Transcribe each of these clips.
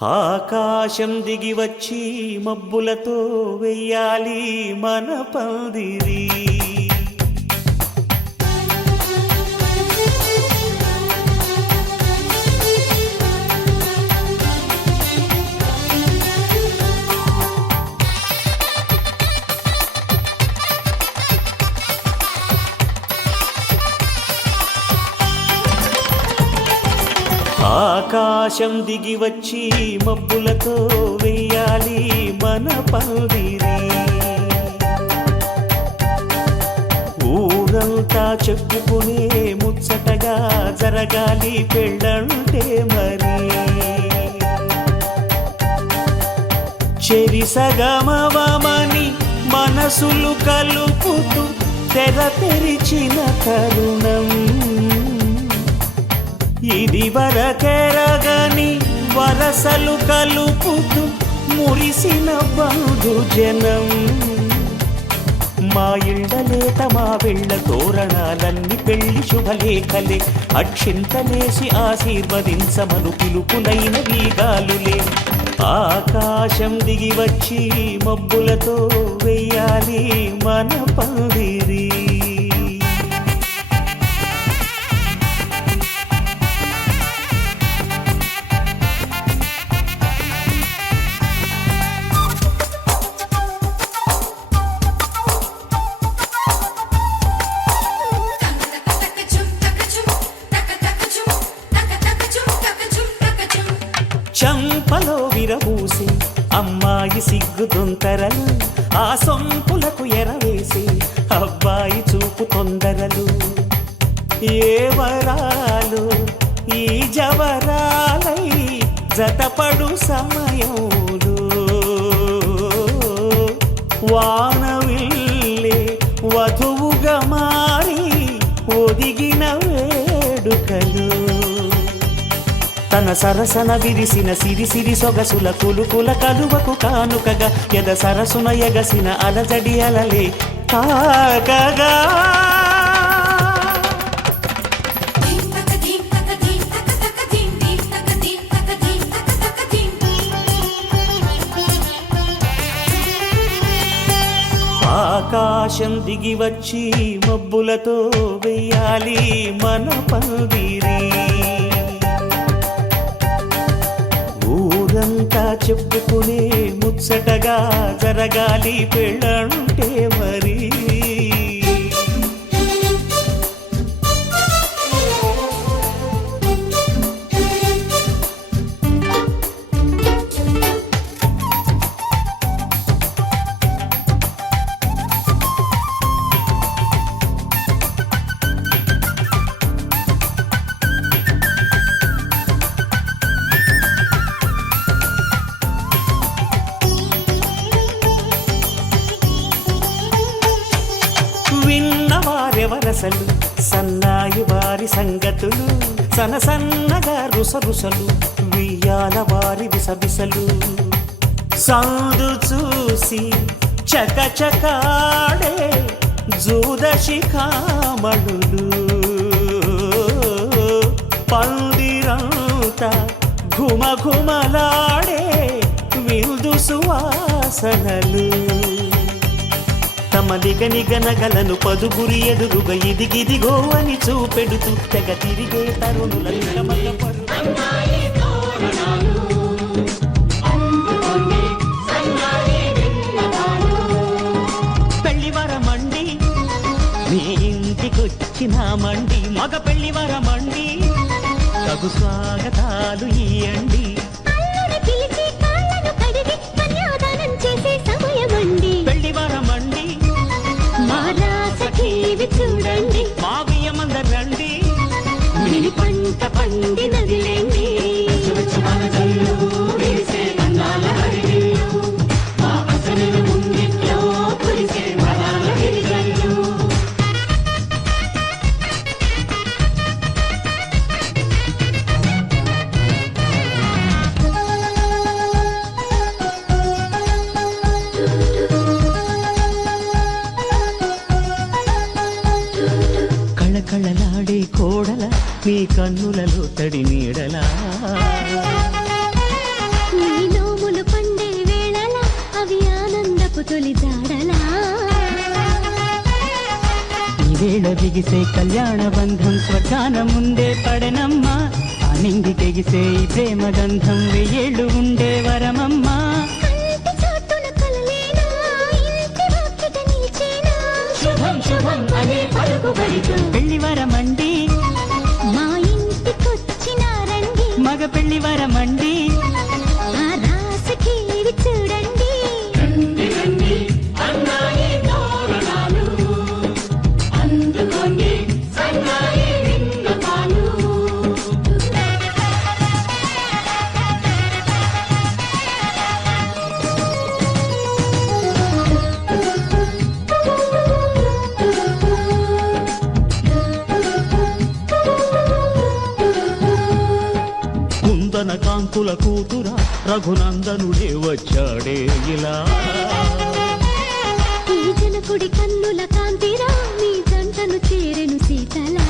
ఆకాశం దిగి వచ్చి మబ్బులతో వెయ్యాలి మన పందిరి. ఆకాశం దిగి వచ్చి మబ్బులతో వెయ్యాలి మన పందిరి. ఊరంతా చెప్పుకునే ముచ్చటగా జరగాలి పెళ్ళంటే మరి. చెరిసగమవమని మనసులు కలుపుతూ తెర తెరిచిన తరుణం ఇది వరకెరగని వరసలు కలుపుతూ మురిసిన బంధు జనం. మా ఇళ్ళలేత మా వెళ్ళ తోరణాలన్నీ పెళ్లి శుభలేఖలే. అక్షింతలేసి ఆశీర్వదించమను పిలుపులైన వీగాలులే. ఆకాశం దిగి వచ్చి మబ్బులతో వెయ్యాలి మన పందిరి. చంపలో విరబూసి అమ్మాయి సిగ్గుదొంతరలు, ఆ సొంపులకు ఎరవేసి అబ్బాయి చూపు తొందరలు. ఏ వరాలు ఈ జవరాలై జతపడు సమయంలో వానవిల్లే వధువుగా మారి ఒదిగిన వేడుకలు. తన సరసన విరిసిన సిరిసిరి సొగసుల కులుకుల కలువకు కానుకగా ఎద సరసున ఎగసిన అలజడి అలలే తాకగా. ఆకాశం దిగి వచ్చి మబ్బులతో వెయ్యాలి మన పందిరి. ఊరంతా చెప్పుకునే ముచ్చటగా జరగాలి పెళ్ళంటే మరి. విన్నవారెవరసలు సన్నాయి వారి సంగతులు, సనసన్నగా రుసరుసలు వియ్యాల వారి విసబిసలు. సందు చూసి చకచకాడే జూదశిఖామణులు, పందిరంతా ఘుమఘుమలాడే విందు సువాసనలు. తమ నిగనిగనగలను పదుగురి ఎదురుగా ఇదిగిదిగో అని చూపెడుతూ తెగ తిరిగే తరుణుల పెళ్లివరమండి నీ ఇంటికొచ్చినామండి, మగ పెళ్లివరమండి తగు స్వాగతాలు ఇయ్యండి. పెళ్లివరమండి చూడండి మా బియ్యమందరండి, మీ పంట పండినదిలేండి. కళకళలాడే కోడల నీ కన్నులలో తడి నీడలా, బిగిసే కళ్యాణ బంధం స్వర్గాన ముందే పడనమ్మా ఆ నింగికెగిసే ఈ ప్రేమ గంధం వెయ్యేళ్ళు ఉండే వరమమ్మా శుభం శుభం అనే పలుకుబడితో పెళ్లి వరమండి మా ఇంటికొచ్చినారండి మగ పెళ్లి వరమండి ఆ రాసుకి ఇవి చూడండి కుందన కాంతుల కూతురా రఘునందనుడే వచ్చాడే ఇలా ఈ జనకుడి కన్నుల కాంతిరా మీ జంటను చేరెను సీతలా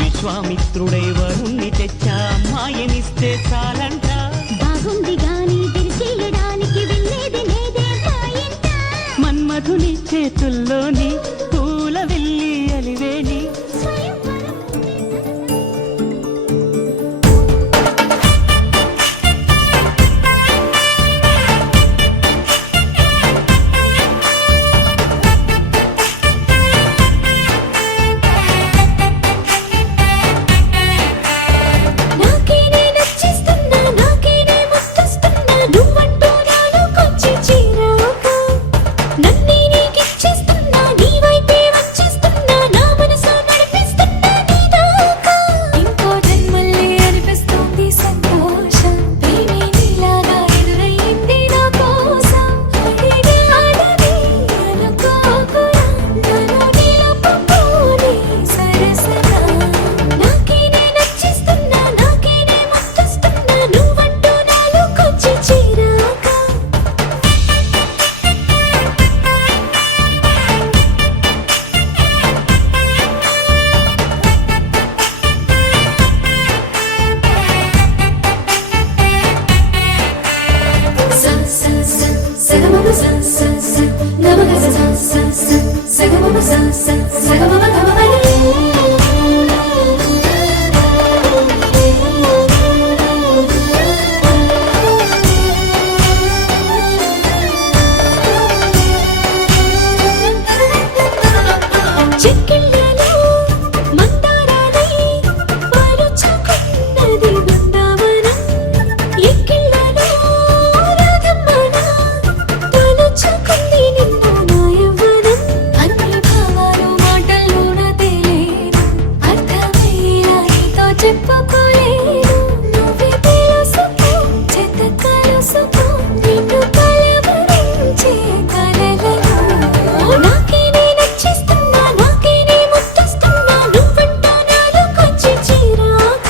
విశ్వామిత్రుడై వరుణ్ణి తెచ్చా అమ్మాయినిస్తే చాలంట బాగుంది గాని విరిచేయడానికి వెళ్ళేది లేదే మా ఇంట మన్మధుని చేతుల్లోని పూల వెళ్ళి అలివేణి స్వయంవరం నాకేనే నచ్చిస్తున్నా నాకేనే ముద్దస్తున్నా నువ్వంటూ నాలోకొచ్చి చేరాక నన్నే నీకిచ్చేస్తున్నా నీ వైపే వచ్చేస్తున్నా నా మనసు నడిపిస్తున్నా నీ దాకా ఇంకో జన్మల్లే అనిపిస్తుంది సంతోషం ప్రేమే నీలాగా ఎదురయ్యింది నా కోసం అడిగాడని అనుకోకురా నన్ను నిలుపుకోని సరసగా నాకేనే నచ్చిస్తున్నా నాకేనే ముద్దస్తున్నా నువ్వంటూ నాలోకొచ్చి చేరాక sa sa sa sa ga ma sa sa sa ga ma sa sa sa sa ga ma sa sa sa ga ma ga ma చెక్కిళ్ళలో మందారాలై పాలుచుకున్నది Brindavanam ఎక్కిళ్ళలో రాధమ్మన తలుచుకుంది నిన్ను నా యవ్వనం అన్ని భావాలు మాటల్లోన తేలేను అర్థమయ్యేలా నీతో చెప్పుకోలేను నువ్వే తెలుసుకో చేత కలుసుకో నిన్ను కలవరించే కలలను నాకేనే నచ్చిస్తున్నా నాకేనే ముద్దస్తున్నా నువ్వంటూ నాలోకొచ్చి చేరాక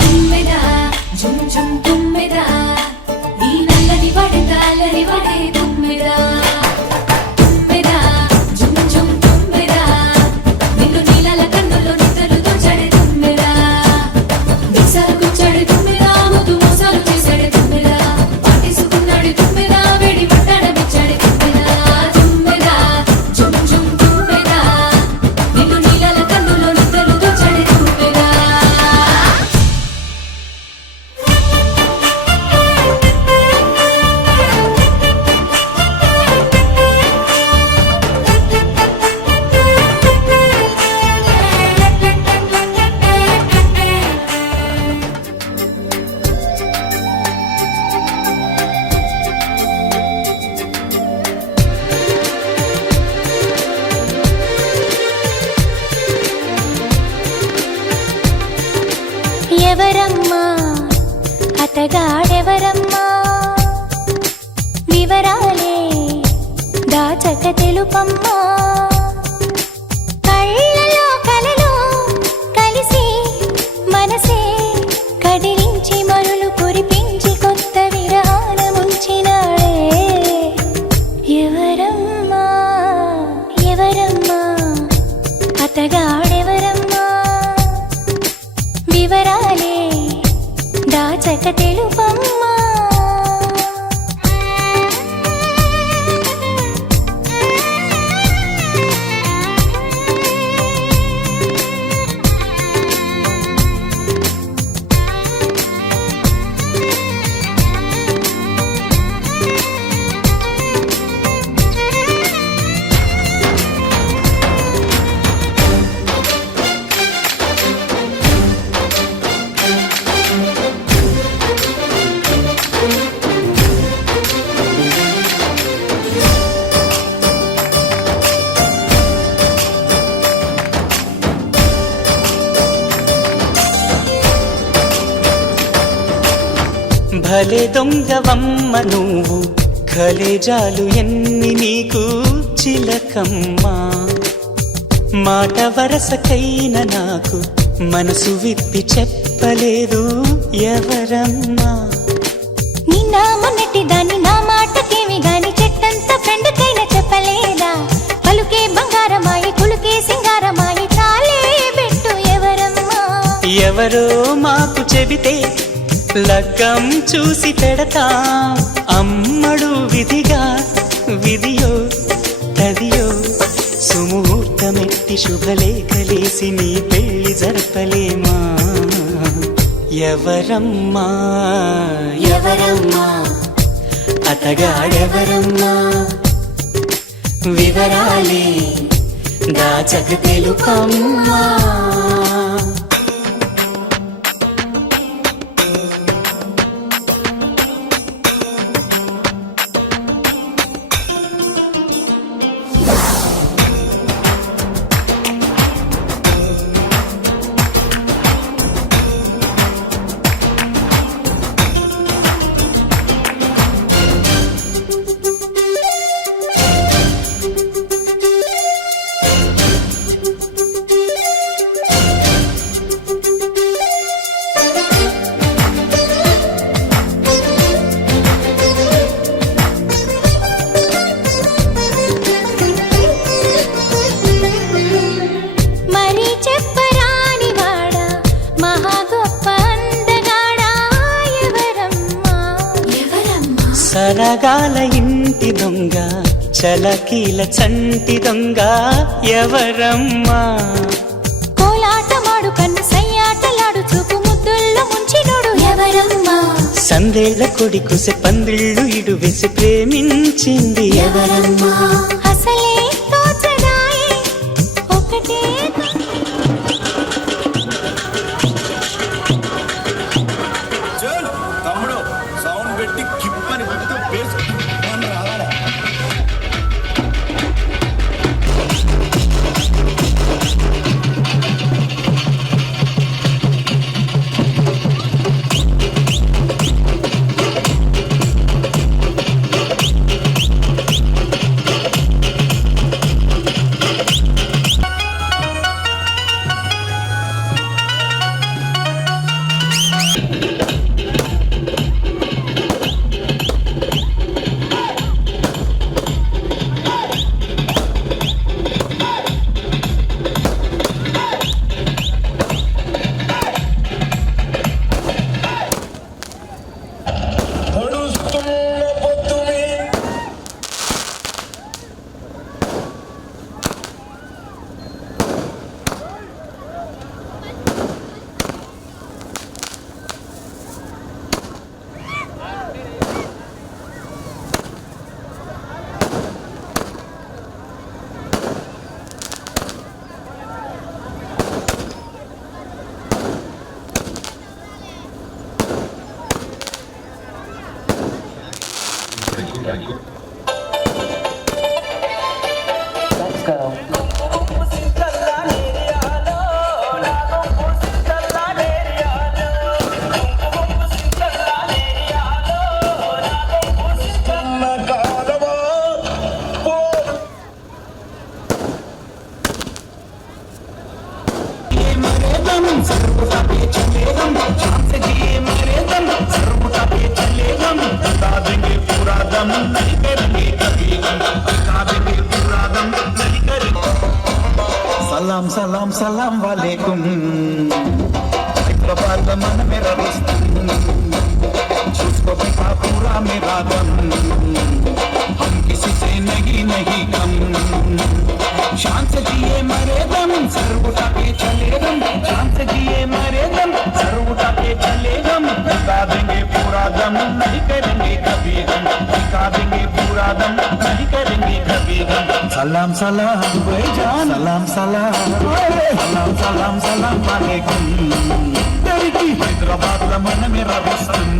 తుమ్మెదా జుమ్ జుమ్ తుమ్మెదా ఈ నల్లని వడగాలని వడే తుమ్మెదా తుమ్మెదా జుమ్ జుమ్ తుమ్మెదా నిన్ను నీలల కన్నుల్లో నిద్రలు దోచడే తుమ్మెదా మిక్సర్ గుచ్చడే తుమ్మెదా ముద్దు మోసాలు చేసాడే తుమ్మెదా పాటేసుకున్నాడు తుమ్మెదా వేడి పట్టాడ బిచ్చాడే తుమ్మెదా తుమ్మెదా జుమ్ జుమ్ తుమ్మెదా నిన్ను నీలల కన్నుల్లో నిద్రలు దోచడే తుమ్మెదా ఎవరమ్మా అతగాడెవరమ్మా వివరాలే దాచక తెలుపమ్మా కళ్ళలో కలలో భలే దొంగవమ్మ నువ్వు ఖలేజాలు ఎన్ని నీకు చిలకమ్మా మాట వరసకైన నాకు మనసు విప్పి చెప్పలేదు ఎవరమ్మా నిన్న మొన్నటి దాన్ని నా మాటకేమి గాని చెట్టంత ఫ్రెండ్కైనా చెప్పలేదా పలుకే బంగారమాయి కులుకే సింగారమాయి తాలే పెట్టు ఎవరమ్మా ఎవరో మాకు చెబితే లగ్గం చూసి పెడతా అమ్మడు విధిగా విధియో తదియో సుముహూర్తమెట్టి శుభలేఖలేసి నీ పెళ్లి జరపలేమా ఎవరమ్మా ఎవరమ్మా అతగాడెవరమ్మా వివరాలే దాచక తెలుపమ్మా సరగాల ఇంటి దొంగ చలకీల చంటి దొంగ ఎవరమ్మా కోలాటమాడు కన్ను సయ్యాటలాడు చూపు ముద్దుల్లో ముంచినోడు ఎవరమ్మా సందేళ్ల కొడి కుసె పందిళ్ళు ఇడు వేసి ప్రేమించింది ఎవరమ్మా అసలే తోచదాయే ఒకటే తమ్ముడు సౌండ్ పెట్టి కిప్పని కొడుతూ బేస్ రావాలి Let's go. सलाम सलाम सलाम वालेकुम हैदराबाद मन मेरा रुस्तम जिसको दिखा पूरा मेरा दम हम किसी से नहीं नहीं कम शान से जिए मरे दम सर उठा के चले दम शान से जिए मरे दम सर उठा के चले दम दिखा देंगे पूरा दम नहीं करेंगे कभी गम दिखा देंगे पूरा दम नहीं करेंगे कभी गम सलाम सलाम भाईजान सलाम सलाम सलाम सलाम सलाम वालेकुम हैदराबाद का मन मेरा रुस्तम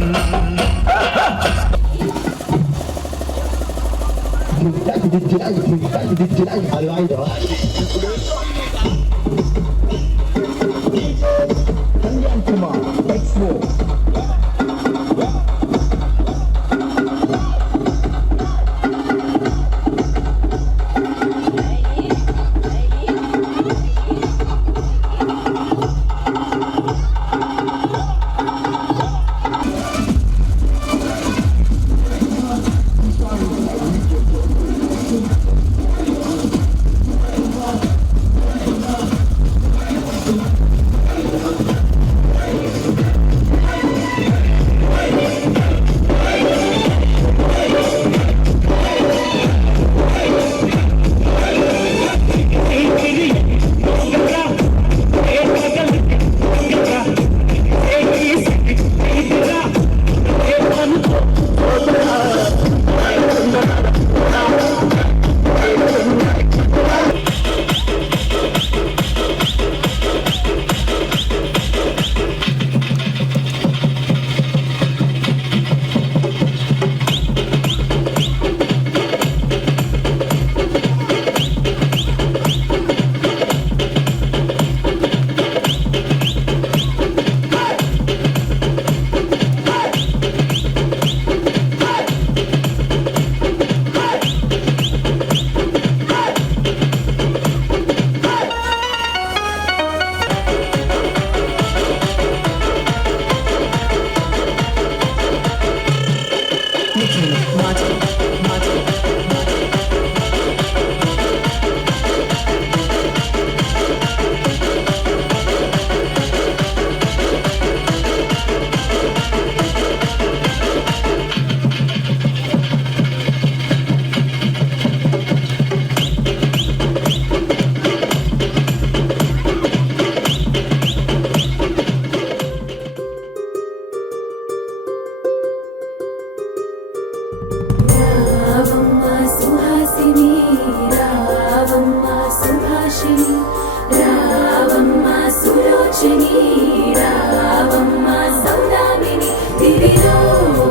కామాక్షిని రావమ్మ సౌదామిని దివిలో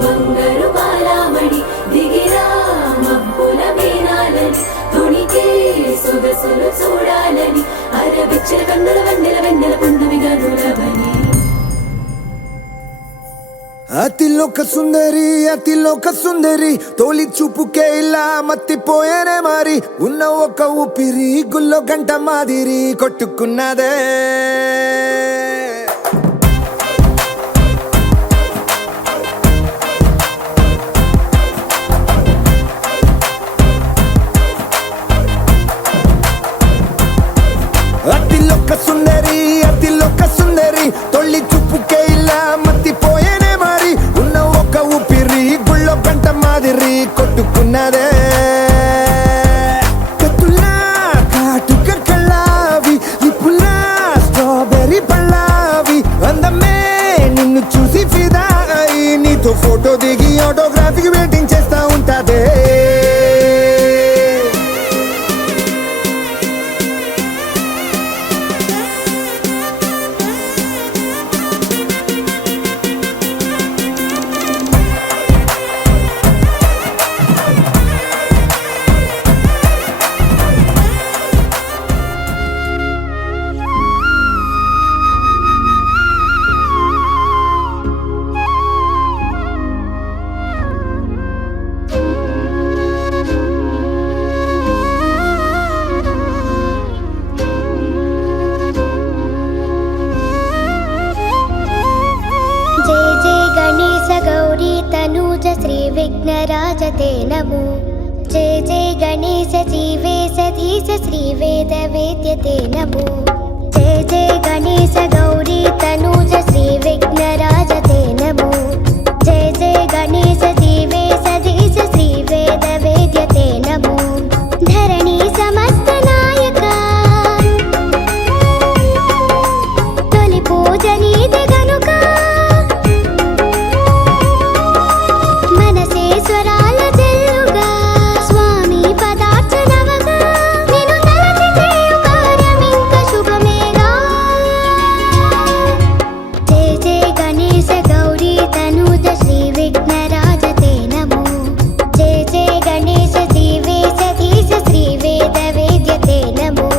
బంగారు బాలామణి దిగిరా మబ్బుల వీణాలని తుణికే సొగసులు చూడాలని అరవిచ్చిన కన్నుల వెన్నెల వెన్నెల పున్నమిగా నులవని అతిలోక సుందరి తోలి చూపుకే ఇలా మత్తిపోయేనే మారి ఉన్న ఒక ఊపిరి గుల్లో గంట మాదిరి కొట్టుకున్నదే అతిలోక సుందరి తొలి చూపుకే ఇలా మత్తిపోయేనే మారి ఉన్న ఒక ఊపిరి గుళ్ళో గంట మాదిరి కొట్టుకున్నదే కత్తులా కాటుక కళ్ళావి నిప్పులా స్ట్రాబెర్రీ పళ్ళావి అందమే నిన్ను చూసి ఫిదా అయి నీతో ఫోటో దిగి ఆటోగ్రాఫీకి వెయిటింగ్ చేస్తా ఉంటాదే श्री विघ्नराज ते नमो जय जय गणेश जीवे सधीश श्री वेद वेद्य ते नमो जय जय गणेश गौरी तनूज श्री विघ्नराज ते नमो जय जय गणेश जीवे सधीश श्री वेद वेद्य ते नमो धरणी समस्त नायका तोलि पूजनीदे गनुका స్వరాల జల్లుగా స్వామి పదార్చనవగా నిన్ను తలచి చేయు కార్యమింక శుభమేగా జయ జయ గణేశ గౌరీ తనూజ శ్రీ విఘ్నరాజ తే నమో జయ జయ గణేశ జీవే సతీశ శ్రీ వేద వేద్య తే నమో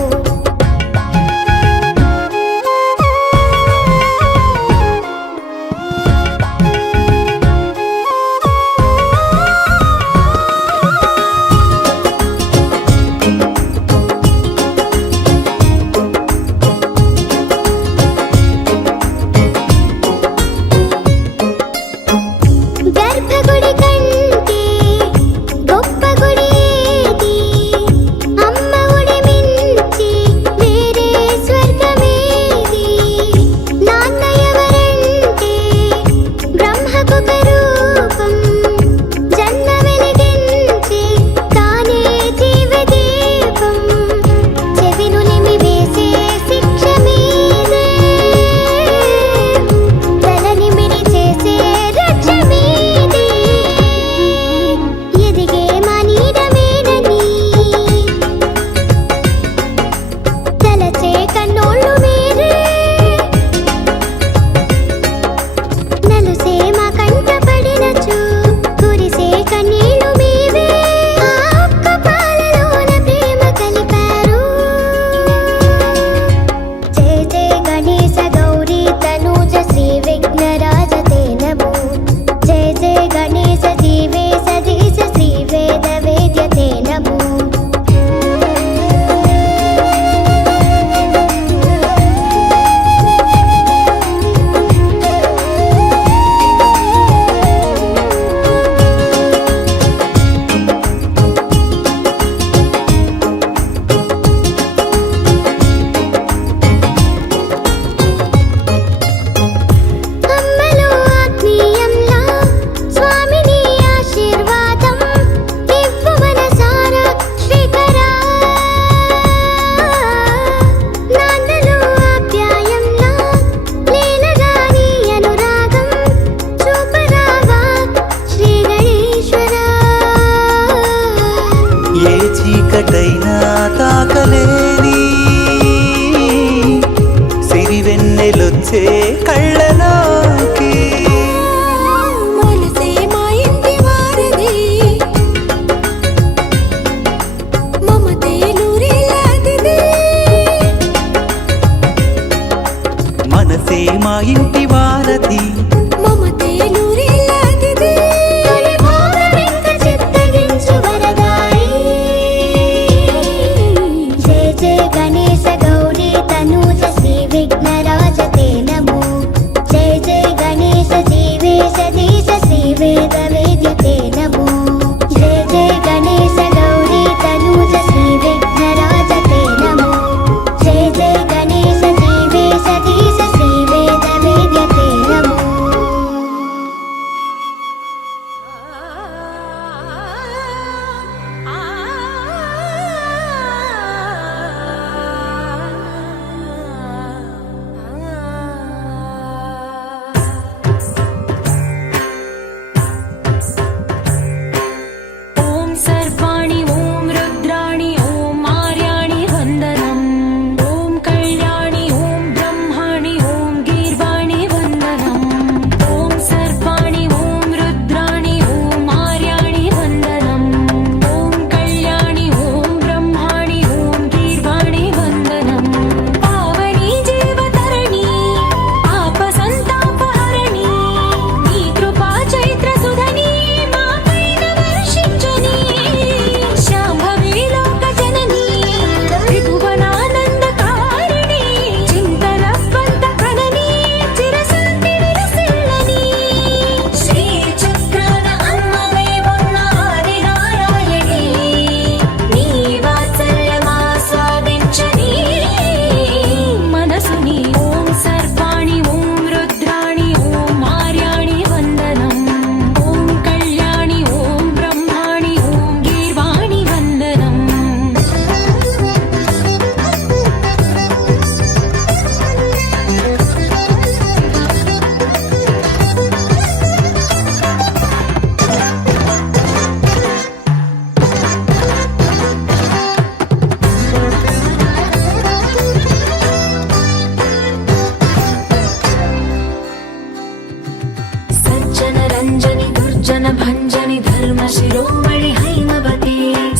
చీకటైనా తాకలేని సిరివెన్నెలు शिरोमणि हैमवती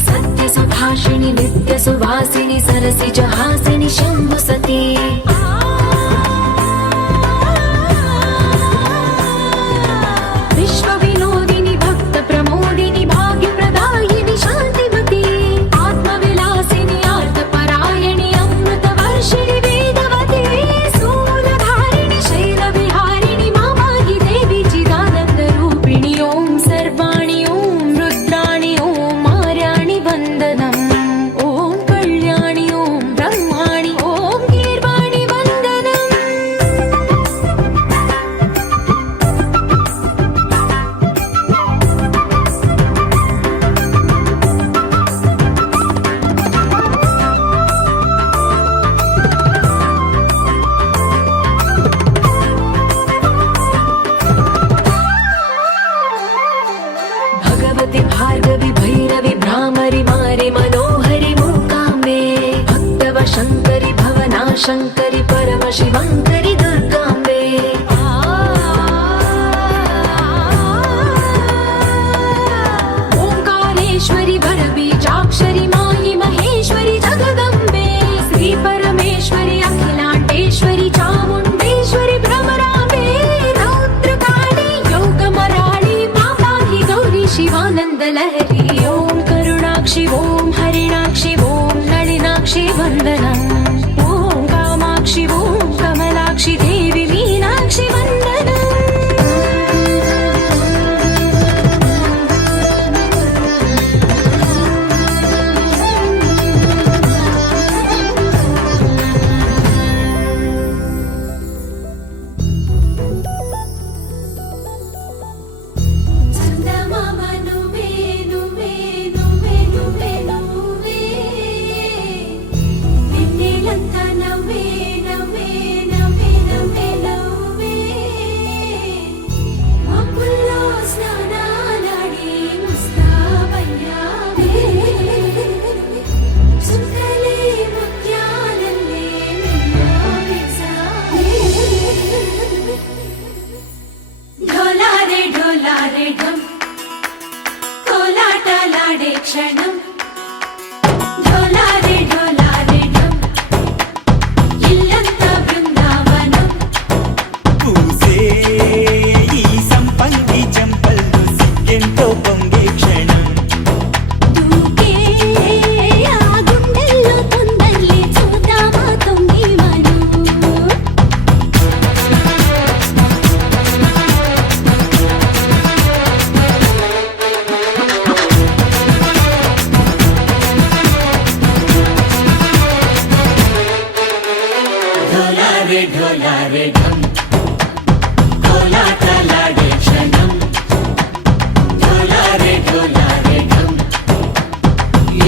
सत्यसुभाषिणि नित्यसुवासिनि सरसिजहासिनि शम्भुसती विश्वविनोदिनि भक्तप्रमोदिनि भाग्यप्रदायिनि शान्तिवती आत्मविलासिनि आर्तपरायणि अमृतवर्षिणि वेदवती सूलधारिणि शैलविहारिणि मामाहि देवी चिदानन्दरूपिणि ॐ सर्वाणि ॐ रुद्राणि ॐ मार्याणि वन्दनम् ॐ कल्याणि ॐ ब्रह्माणि ॐ गीर्वाणि वन्दनम् भगवति भार्गवि भैरवि भ्रामरि मारि मनोहरि मूकाम्बे भक्तव शङ्करि भवना शङ्करि परमशिवङ्करि दुर्गाम्बे ओङ्कारेश्वरि वरबीजाक्षरि मायि महेश्वरि जगदम्बे श्रीपरमेश्वरि अखिलाण्डेश्वरि चामुण्डेश्वरि भ्रमराम्बे रौद्रकाळि योगमराळि माताहि गौरी शिवानन्दलहरी ॐ करुणाक्षि ॐ हरिणाक्षि ॐ नलिनाक्षि वन्दनम् ॐ कामाक्षि ॐ कमलाक्षि देवि मीनाक्षि वन्दनम् చందమామ నువ్వే నువ్వే నువ్వే నువ్వే నువ్వే వెన్నెలంతా నవ్వే నవ్వే నవ్వే నవ్వే నవ్వే మబ్బుల్లో స్నానాలాడి ముస్తాబయ్యావే చుక్కలే ముత్యాలల్లే మెల్లో వేసావే ढोलारे ढम कोलाटलाडे क्षणम ढोलारे ढम इल्लंता बृंदावनम పూసే ఈ సంపంగి చెంపల్లో సిగ్గెంతో పొంగే క్షణం దూకే ఆ గుండెల్లో తొందల్లి చూద్దామా తొంగి మను ढोलारे ढम कोलाटलाडे क्षणం ढोलारे ढम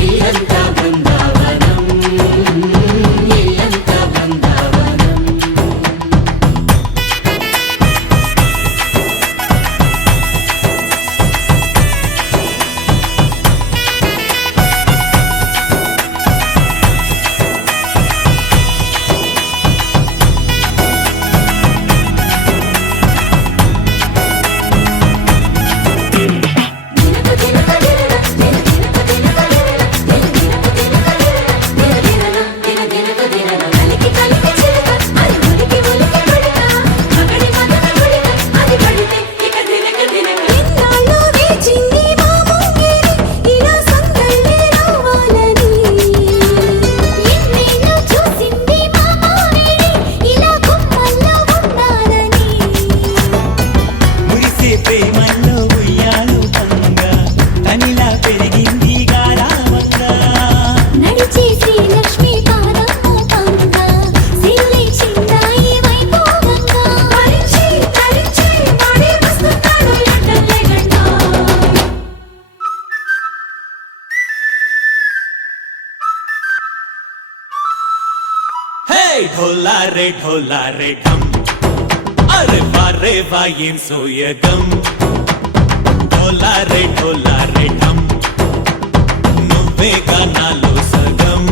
ఇల్లంతా బృందావనం ఇల్లంతా బృందావనం ढोलारे ढम अरे वाह ఏం సోయగం ढोलारे ढम నువ్వే నాలో సగం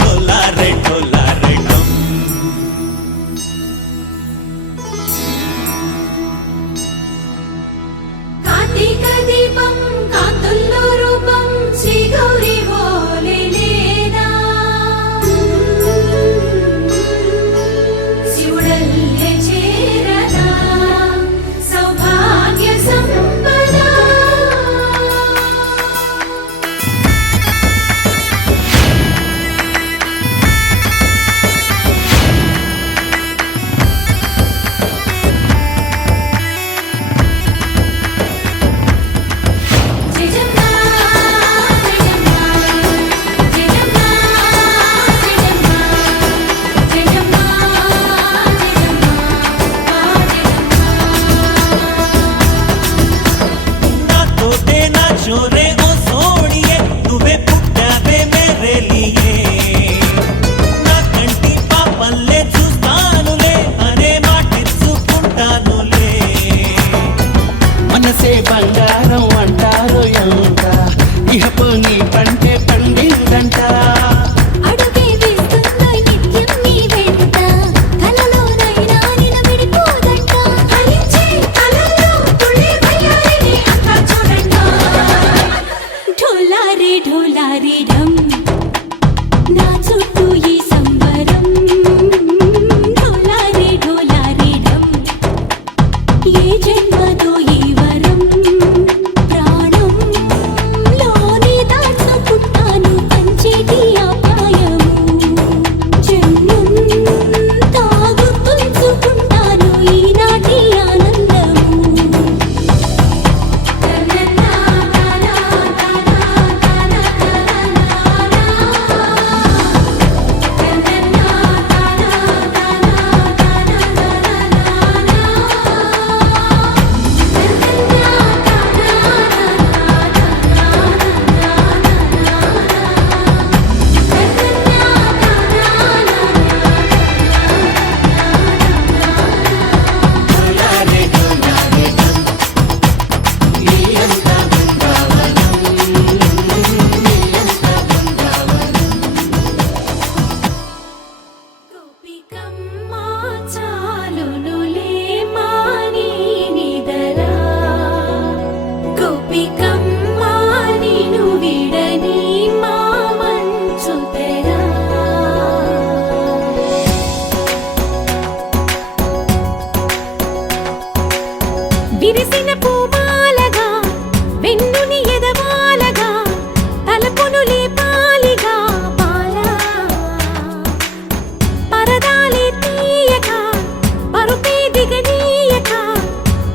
ढोलारे ढम కార్తీక దీపం చోరే ఓ సోడియే నువ్వే పుట్టావే మేరే లియే నా కంటి పాపల్లే చూస్తానులే అనే మాటిచ్చుకుంటానులే మనసే బంగారం అంటారు ఎంత ఇహపు నీ పంటే పండిందంట అడుగే వేస్తుందో నిత్యం నీ వెంట కలలోనైనా నిన్ను విడిపోదంట ఫలించే కలలో తుళ్ళే వయ్యారిని అంతా చూడంట ఢోలారే ఢోలారే ఢమ్ నా చుట్టూ ఈ సంబరం ఢోలారే ఢోలారే ఢమ్ ఏ జన్మదో ఈ వరం ప్రాణంలోనే దాచుకుంటాను పంచేటి అపాయము జన్మంతా గుర్తుంచుకుంటాను ఈనాటి ఆనందము గోపికమ్మా చాలునులే మాని నిదరా గోపికమ్మా నిను విడని మా మంచు తెరా విరిసిన పూమాలగా వెన్నుని ఎదవాలగా తలపును లేపాలిగా బాలా పరదాలే తీయక పరుపే దిగనీయక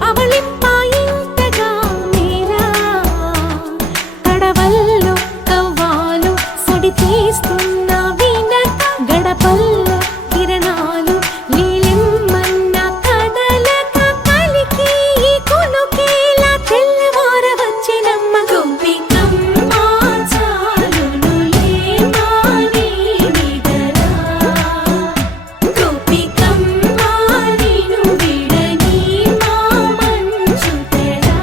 అవలింపాయింతగా మేరా కడవల్లో కవ్వాలు సడి చేస్తున్న వినక గడపల్లో కిరణాలు నీలిమ్మన్న కదలక కలికి ఈ కొనుకేలా తెల్లవార వచ్చినమ్మ గోపికమ్మ చాలునులే మాని నిదరా గోపికమ్మ నిను విడని మా మంచు తెరా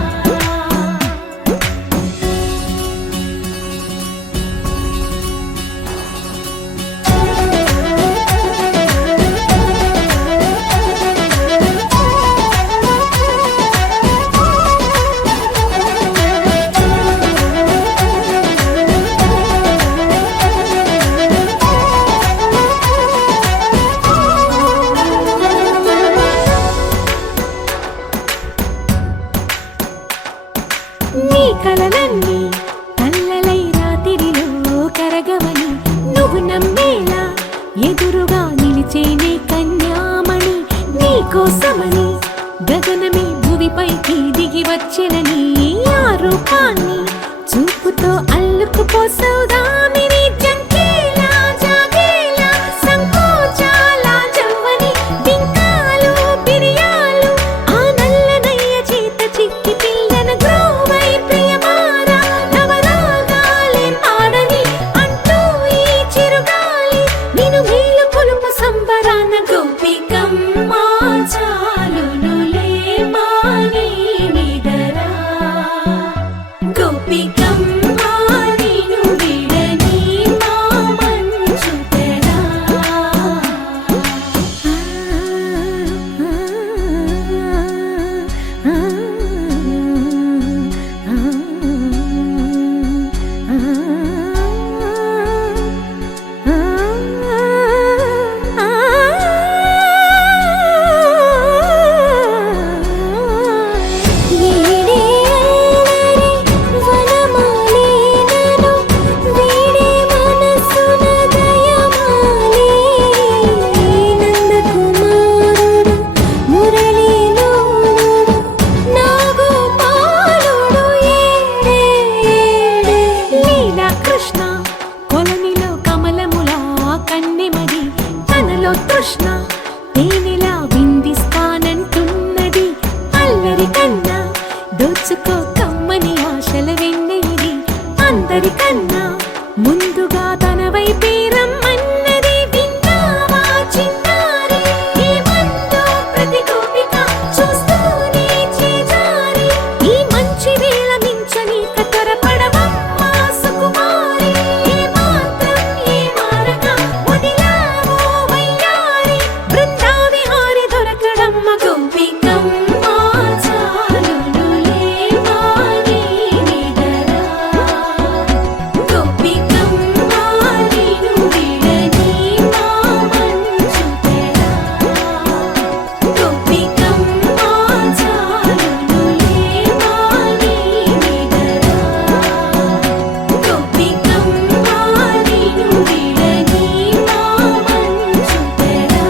నీ కలలన్నీ కల్లలై రాత్రిలో కరగవని నువ్వు నమ్మేలా ఎదురుగా నిలిచేనే కన్యామణి నీ కోసమని గగనమే భువిపైకి దిగి వచ్చెనని ఆ రూపాన్ని చూపుతో అల్లుకుపోసౌదామిని జంకేలా జాగేలా సంకోచాల జవ్వని బింకాలు బిరియాలు ఆ నల్లనయ్య చేత చిక్కి పిల్లన గ్రోవై ప్రియమారా నవరాగాలే పాడని అంటూ ఈ చిరుగాలి నిన్ను మేలు కొలుపు సంబరాన గోపికమ్మ చాలునులే మాని నిదరా గోపికమ్మ నిను అందరికన్నా ముందుగా తన వైపే రమ్మన్నది విన్నావా చిన్నారి ఈ మందో ప్రతి గోపిక చూస్తూనే చేజారి ఈ మంచి వేళ మించని కతరపడవమ్మా సుకుమారి ఏ మాత్రం ఏ మారక వదిలావో వయ్యారి బృందావిహారి దొరకడమ్మ గోపికమ్మ చాలునులే మాని నిదరా గోపికమ్మ నిను విడని మా మంచు తెరా గోపికమ్మ చాలునులే మాని నిదరా గోపికమ్మ నిను విడని మా మంచు తెరా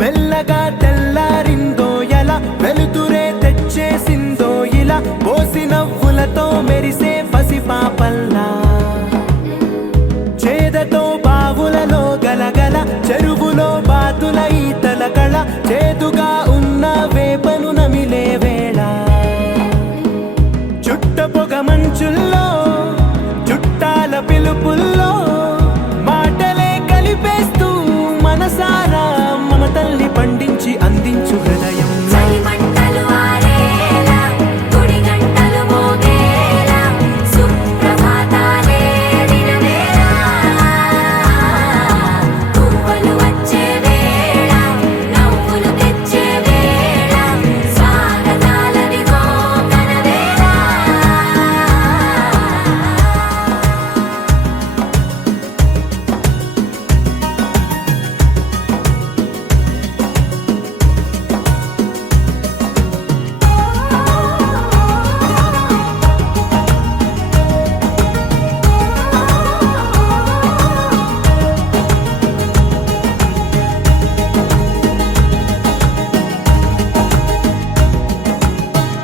మెల్లగా తెల్లారిందో ఎలా వెలుతురే తెచ్చేసిందో ఇలా పోసి నవ్వులతో మెరిసే పసిపాపల్లా చేదతో బావులలో గలగల చెరువులో బాతుల ఈతల కళ చేదుగా ఉన్న వేపను నమిలే వేళ చుట్ట పొగ మంచుల్లో చుట్టాల పిలుపుల్లో మాటలే కలిపేస్తూ మనసారా మమతల్ని పండించి అందించు హృదయం చలిమంటలు ఆరేలా గుడి గంటలు మోగేలా సుప్రభాతాలే దినవేళ పువ్వులు వచ్చే వేళ నవ్వులు తెచ్చే వేళ స్వాగతాలవిగో కనవేళ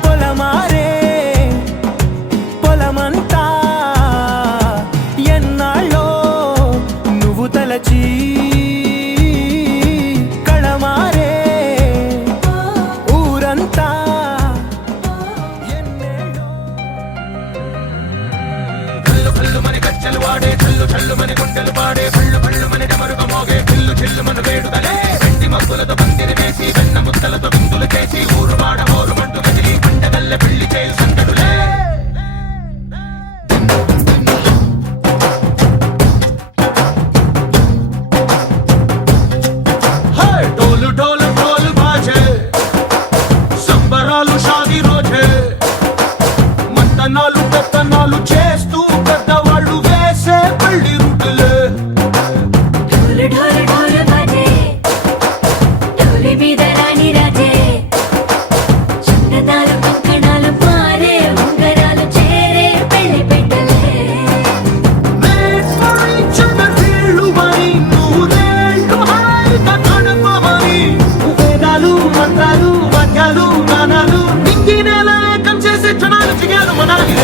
పొలమారే పొలమంతా ఎన్నాళ్ళో నువ్వు తలచి కళమారే ఊరంతా ఎన్నేళ్ళో కళ్ళు కళ్ళు మన కచ్చలు వాడే కళ్ళు చల్లు మన గుండెలు పాడే కళ్ళు కళ్ళు మన డమరుక మోగే పిల్లు చిల్లు మన వేడుదలే వెండి మబ్బులతో పందిరి వేసి వెన్న ముద్దలతో విందులు చేసి ఊరు వాడ మోరు మంటు కదిలి పండగల్ల పెళ్లి చేయు సందడులే డోలు డోలు డోలు బాజే సంబరాలు షాదీ రోజే మంతనాలు పెత్తనాలు చేస్తూ పెద్దవాళ్ళు వేసే పెళ్లి రూటులే ढोल ढोल ढोल बाजे ढोली మీద రాణి రాజే చిన్నదాలు కంకణాలు మారే ఉంగరాలు చేరే పెళ్లి పెట్టలే వీళ్ళు మరి నూరేళ్ళు హాయిగా గడపమని వేదాలు మంత్రాలు వాక్యాలు గానాలు నింగి నేల ఏకం చేసే క్షణాలు చిగాలు మనాలి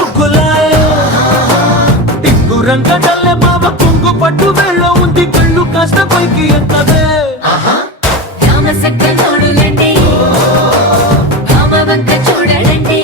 ముగ్గులాయే టింగు రంగడల్లే బావ కొంగు పట్టు వెళ్ళ ఉంది కళ్ళు కాస్త పైకి ఎక్కదే రామ సక్క నోడులండి రామ వంక చూడడండి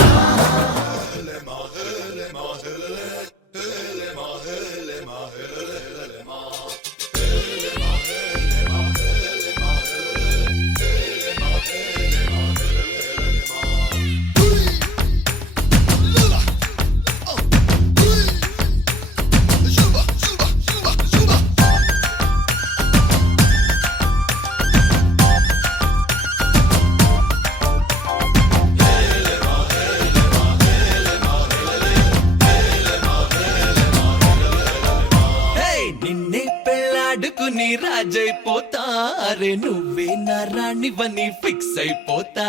నిన్నే పెళ్ళాడుకుని రాజైపోతా అరే నువ్వే నా రాణివని ఫిక్స్ అయిపోతా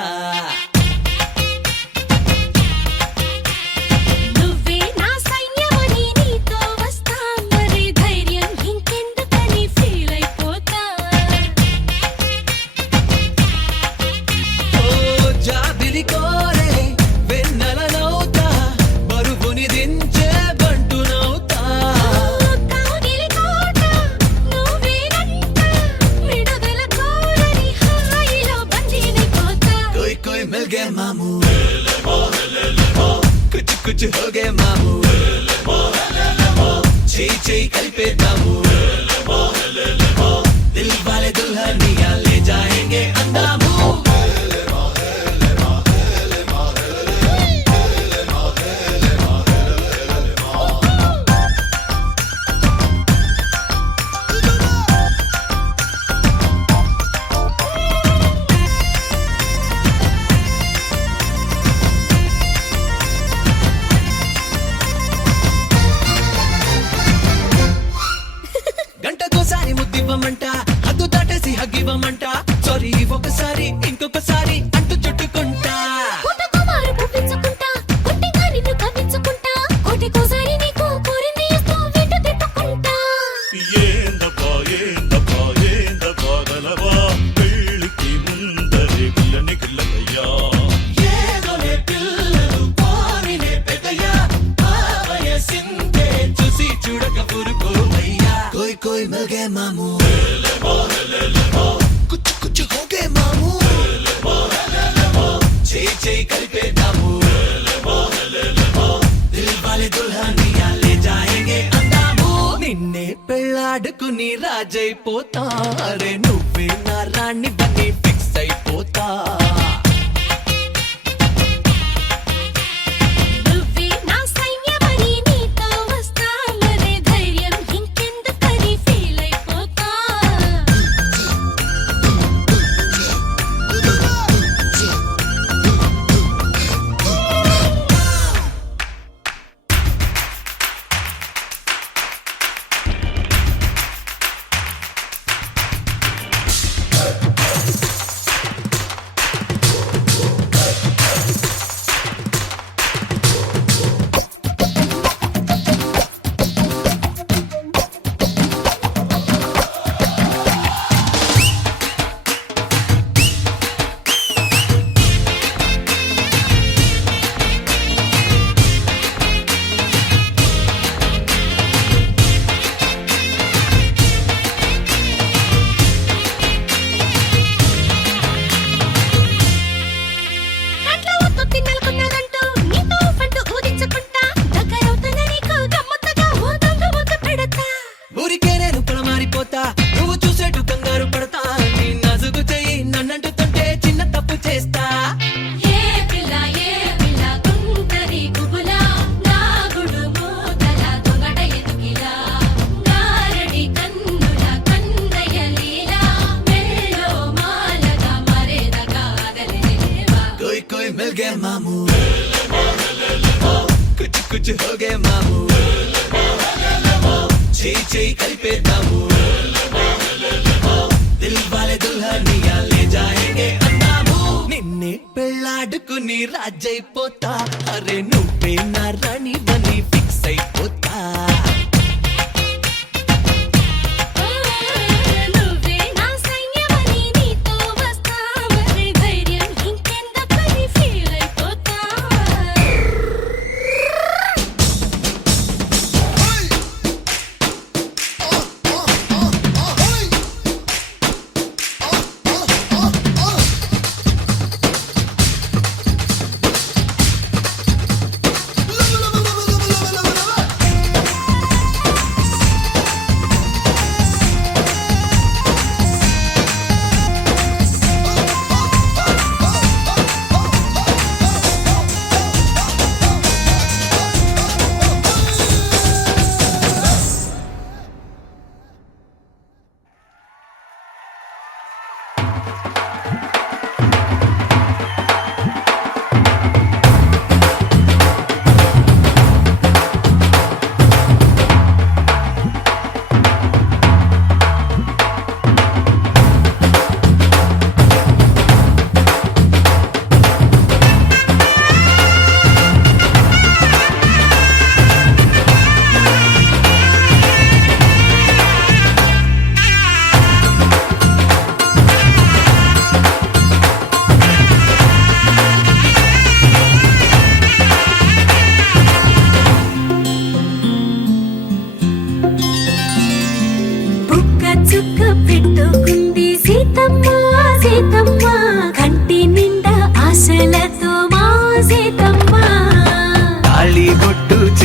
నువ్వే నా సైన్యమని నీతో వస్తా మరి ధైర్యం ఇంకెందుకని ఫీల్ అయిపోతా ఓ జాబిలి కోరే వెన్నెలనవుతా బరువుని దించే బంటునవుతా కాగిలి కోట నువ్వేనంట విడుదల కోరని హాయిలో బందీనైపోతా कोई कोई मिल गए मामू कुछ कुछ हो गए मामू చేయి కలిపేద్దాము దిల్ వాలే దుల్హనియా లే జాయేంగే అందాము గంటకోసారి ముద్దివ్వమంట హద్దు దాటేసి హగ్గివ్వమంట సారీ ఒకసారి ఇంకొకసారి అంటూ చుట్టుకుంటా పుట్టకుమారు పువ్వించుకుంటా కొట్టిగా నిన్ను కవ్వించుకుంటా కోటికోసారి నీకు కోరింది ఇస్తూ వెంట తిప్పుకుంటా ఏందబ్బా ఏందబ్బా ఏందబ్బా గలవా పెళ్ళికి ముందరే పిల్లని గిల్లయ్యా ఏదోనే పిల్లలు కోరినే పెద్దయ్యా ఆ వయసిందే చూసి చూడక ఊరుకోవయ్యా కోయ్ కోయ్ మిల్ గే మామూ కుచ్చు కుచ్చు హో గే మామూ చేయి కలిపేద్దాము దిల్ వాలే దుల్హనియా లే జాయేంగే అందాము నిన్నే పెళ్ళాడుకుని రాజైపోతా అరే నువ్వే నా రాణి బని ఫిక్స్ అయిపోతా నువ్వే నా సైన్యమని నీతో వస్తా మరి ధైర్యం ఇంకెందుకని ఫీల్ అయిపోతా అట్లా ఒత్తు తిన్నెలకున్నదంటూ నీతో పంటూ ఊదించుకుంటా దగ్గరవుతున్న నీకు గమ్మత్తుగా ఓ దొంగ ముద్దు పెడతా ఊరికే నేను పొలమారిపోతా నువ్వు చూసేటు కంగారు పడతా నీ నజుగు చెయ్యి నన్నంటుతుంటే చిన్న తప్పు చేస్తా ఏ పిల్ల గుంటరి గుబులా నా గుడు మూతల దొంగట ఎదుకిలా నారడి కన్నుల కందయ్య లీలా మెల్లో మాలగా మరేదగా ఆగలేవా कोई कोई मिल गए मामू कुछ कुछ हो गए मामू చేయి కలిపేద్దాము దిల్ వాలే దుల్హనియా లే జాయేంగే అందాము నిన్నే పెళ్ళాడుకుని రాజైపోతా అరే నువ్వే నా రాణి బని ఫిక్స్ అయిపోతా నువ్వే నా సైన్యమని నీతో వస్తా మరి ధైర్యం ఇంకెందుకని ఫీల్ అయిపోతా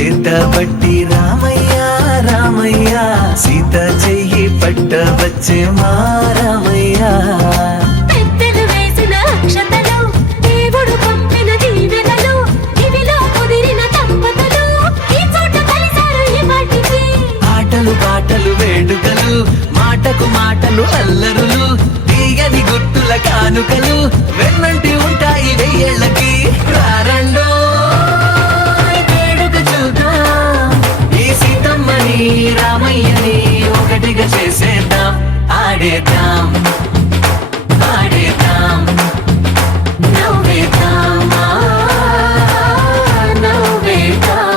చేతబట్టి రామయ్య రామయ్య సీత చెయ్యి పట్టవచ్చే మా రామయ్య పెద్దలు వేసిన అక్షతలు దేవుడు పంపిన దీవెనలు ఇవిలో కుదిరిన దంపతులు ఈ చోట కలిసారు ఈ వాటికి ఆటలు పాటలు వేడుకలు మాటకు మాటలు అల్లరులు తీయని గుట్టుల కానుకలు వెన్నంటి ఉంటాయి వెయ్యేళ్ళకి రారండో వేడుక చూద్దాం ఈ సీతమ్మని రామయ్యని ఒకటిగా చేసేద్దాం ఆడేద్దాం ఆడేద్దాం నవ్వేద్దాం నవ్వేద్దాం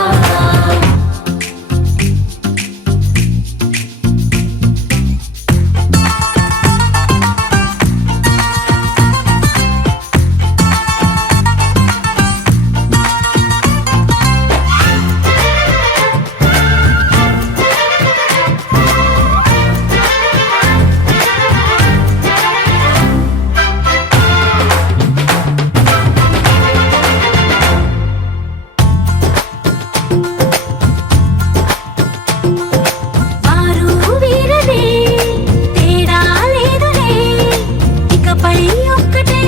వారు వీరనే తేడా లేదులే ఇకపై ఒక్కటే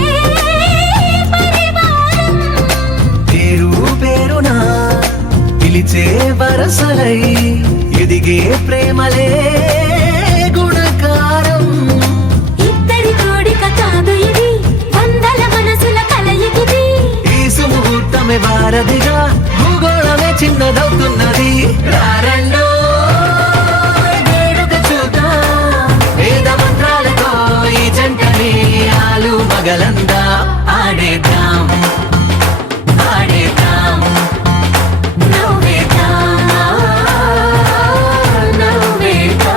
పరివారం పేరు పేరున పిలిచే వరసలై ఎదిగే ప్రేమలే గుణకారం ఇద్దరి కోడిక కాదు ఇది వందల మనసుల కలయికిది ఈ సుముహూర్తమే వారధిగా భూగోళమే చిన్నదవుతున్నది రారండో వేడుక చూద్దాం వేద మంత్రాలతో ఈ జంటని ఆలు మగలందా ఆడేద్దాం ఆడేద్దాం నవ్వేద్దాం నవ్వేద్దాం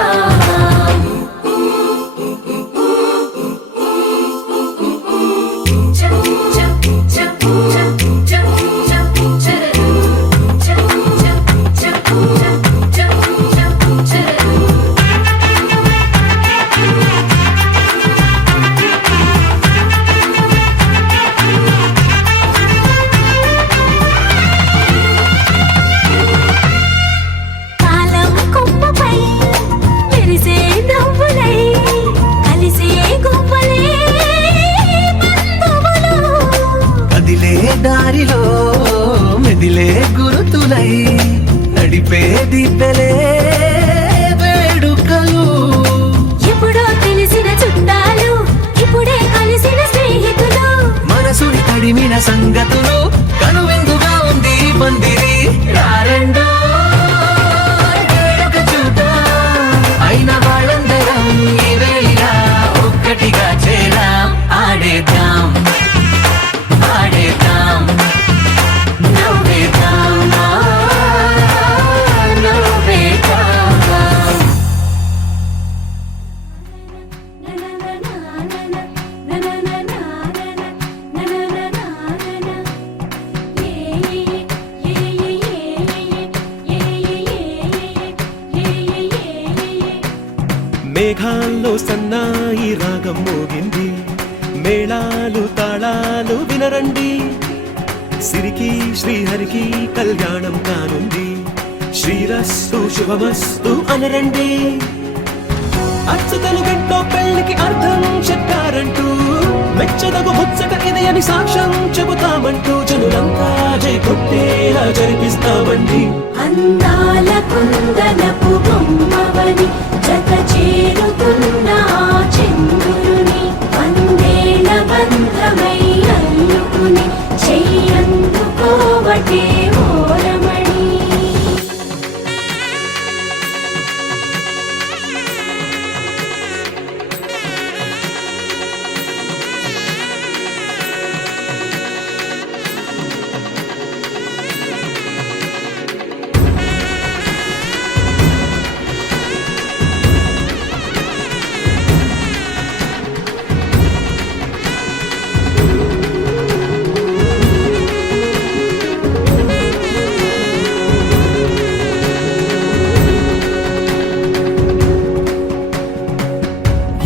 కాలం కొమ్మపై మెరిసే నవ్వులై కలిసే గువ్వలే బంధువులు కదిలే దారిలో మెదిలే గురుతులై నడిపే దిబ్బెలే వేడుకలు ఎప్పుడో తెలిసిన చుట్టాలు ఇప్పుడే కలిసిన స్నేహితులు మనసుని తడిమిన సంగతులు కనువిందుగా ఉంది ఈ పందిరి రారండో వేడుక చూద్దాం అయిన వాళ్ళందరం ఈ వేళ ఒక్కటిగా చేరాం ఆడేద్దాం ఆడేద్దాం నవ్వేద్దాం నవ్వేద్దాం మేఘాల్లో సన్నాయి రాగం మోగింది మేళాలు తాళాలు వినరండి సిరికి శ్రీహరికి కళ్యాణం కానుంది శ్రీరస్తు శుభమస్తు అనరండి అచ్చతలు గంటో పెళ్లికి అర్థం చెప్పారంటూ మెచ్చదగు ముచ్చట ఇది అని సాక్ష్యం చెబుతామంటూ జనులంతా జై కొట్టేలా జరిపిస్తామండి అందాల కుందనపు బొమ్మవని జత చేరుతున్న ఆ చంద్రుని వందేల బంధమై అల్లుకుని చెయ్యందుకోవటే ఓరమణి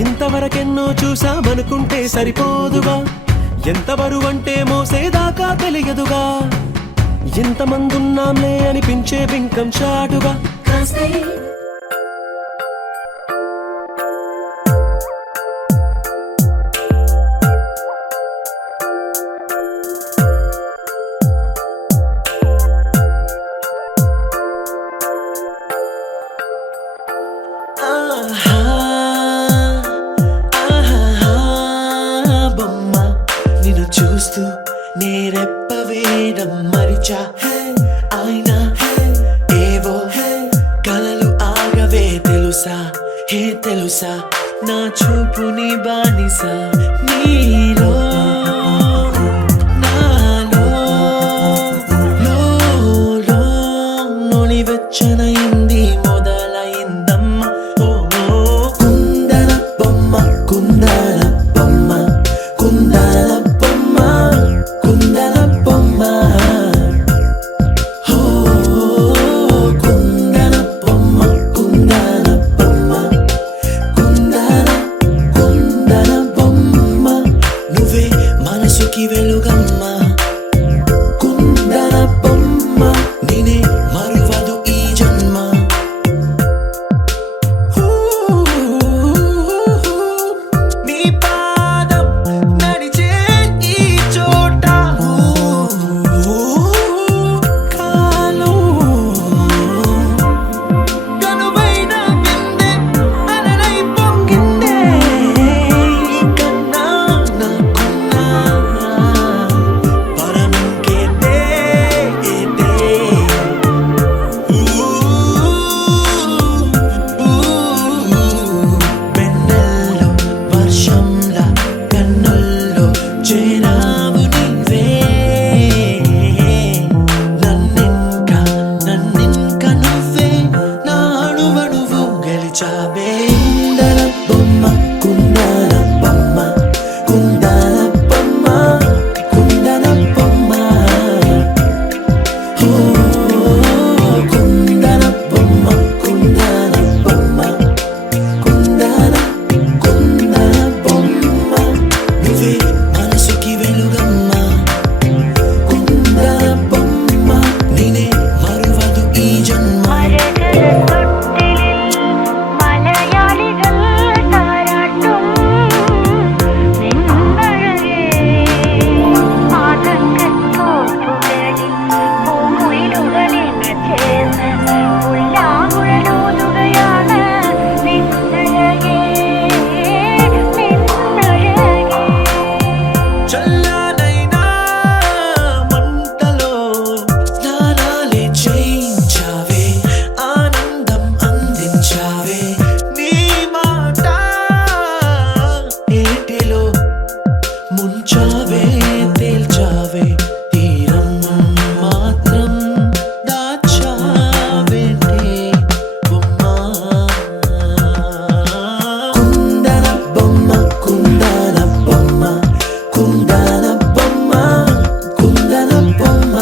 ఇంతవరకెన్నో చూసామనుకుంటే సరిపోదుగా ఎంత బరువంటే మోసేదాకా తెలియదుగా ఎంతమందున్నాంలే అనిపించే కవ్వించే బింకం చాటుగా కాస్తే ఆహా, ఆహా, బొమ్మ నిన్ను చూస్తూ నేరెప్ప వేయడం మరిచా అయినా ఏవో కలలు ఆగవే తెలుసా హే తెలుసా నా చూపు నీ బానిస నీలో నాలో లో నొలి వెచ్చనైంది మొదలైందమ్మ ఓ కుందన బొమ్మ కుందన బొమ్మ కుందన బొమ్మ కుందన బొమ్మ ఓ కుందన బొమ్మ కుందన బొమ్మ కుందన బొమ్మ నువ్వే మనసుకి వెలుగమ్మ కుందన బొమ్మ నేనే మరువదు ఈ జన్మ నీ పాదం నడిచే ఈ చోట కాలం కనువైన విందే అలరై పొంగిందే కన్నా నాకున్నా పరమింకేదే వెన్నెల్లో వర్షంలా కన్నుల్లో చేరావు నీవే నన్నింకా నువ్వే నా అణువణువు గెలిచావే కుందన బొమ్మ కుందన బొమ్మ కుందన బొమ్మ కుందన బొమ్మ ఓ కుందన బొమ్మ కుందన బొమ్మ కుందన బొమ్మ నువ్వే మనసుకి వెలుగమ్మ కుందన బొమ్మ నేనే మరువదు ఈ జన్మ മലയാളികൾ താരാട്ടും നിന്നഴകേ ആതങ്കത്തോപ്പുകളിൽ പൂമുയിലുകളിൽ ചേർന്ന് ഉല്ലാകുഴലൂതുകയാണ് നിന്നഴകേ చల్లనైనా మంటలో స్నానాలే చేయించావే ఆనందం అందించావే నీ మాట ఏటిలో ముంచావే తేల్చావే తీరం మాత్రం దాచావేంటే బొమ్మ కుందన బొమ్మ కుందన బొమ్మ కుందన బొమ్మ కుందన బొమ్మ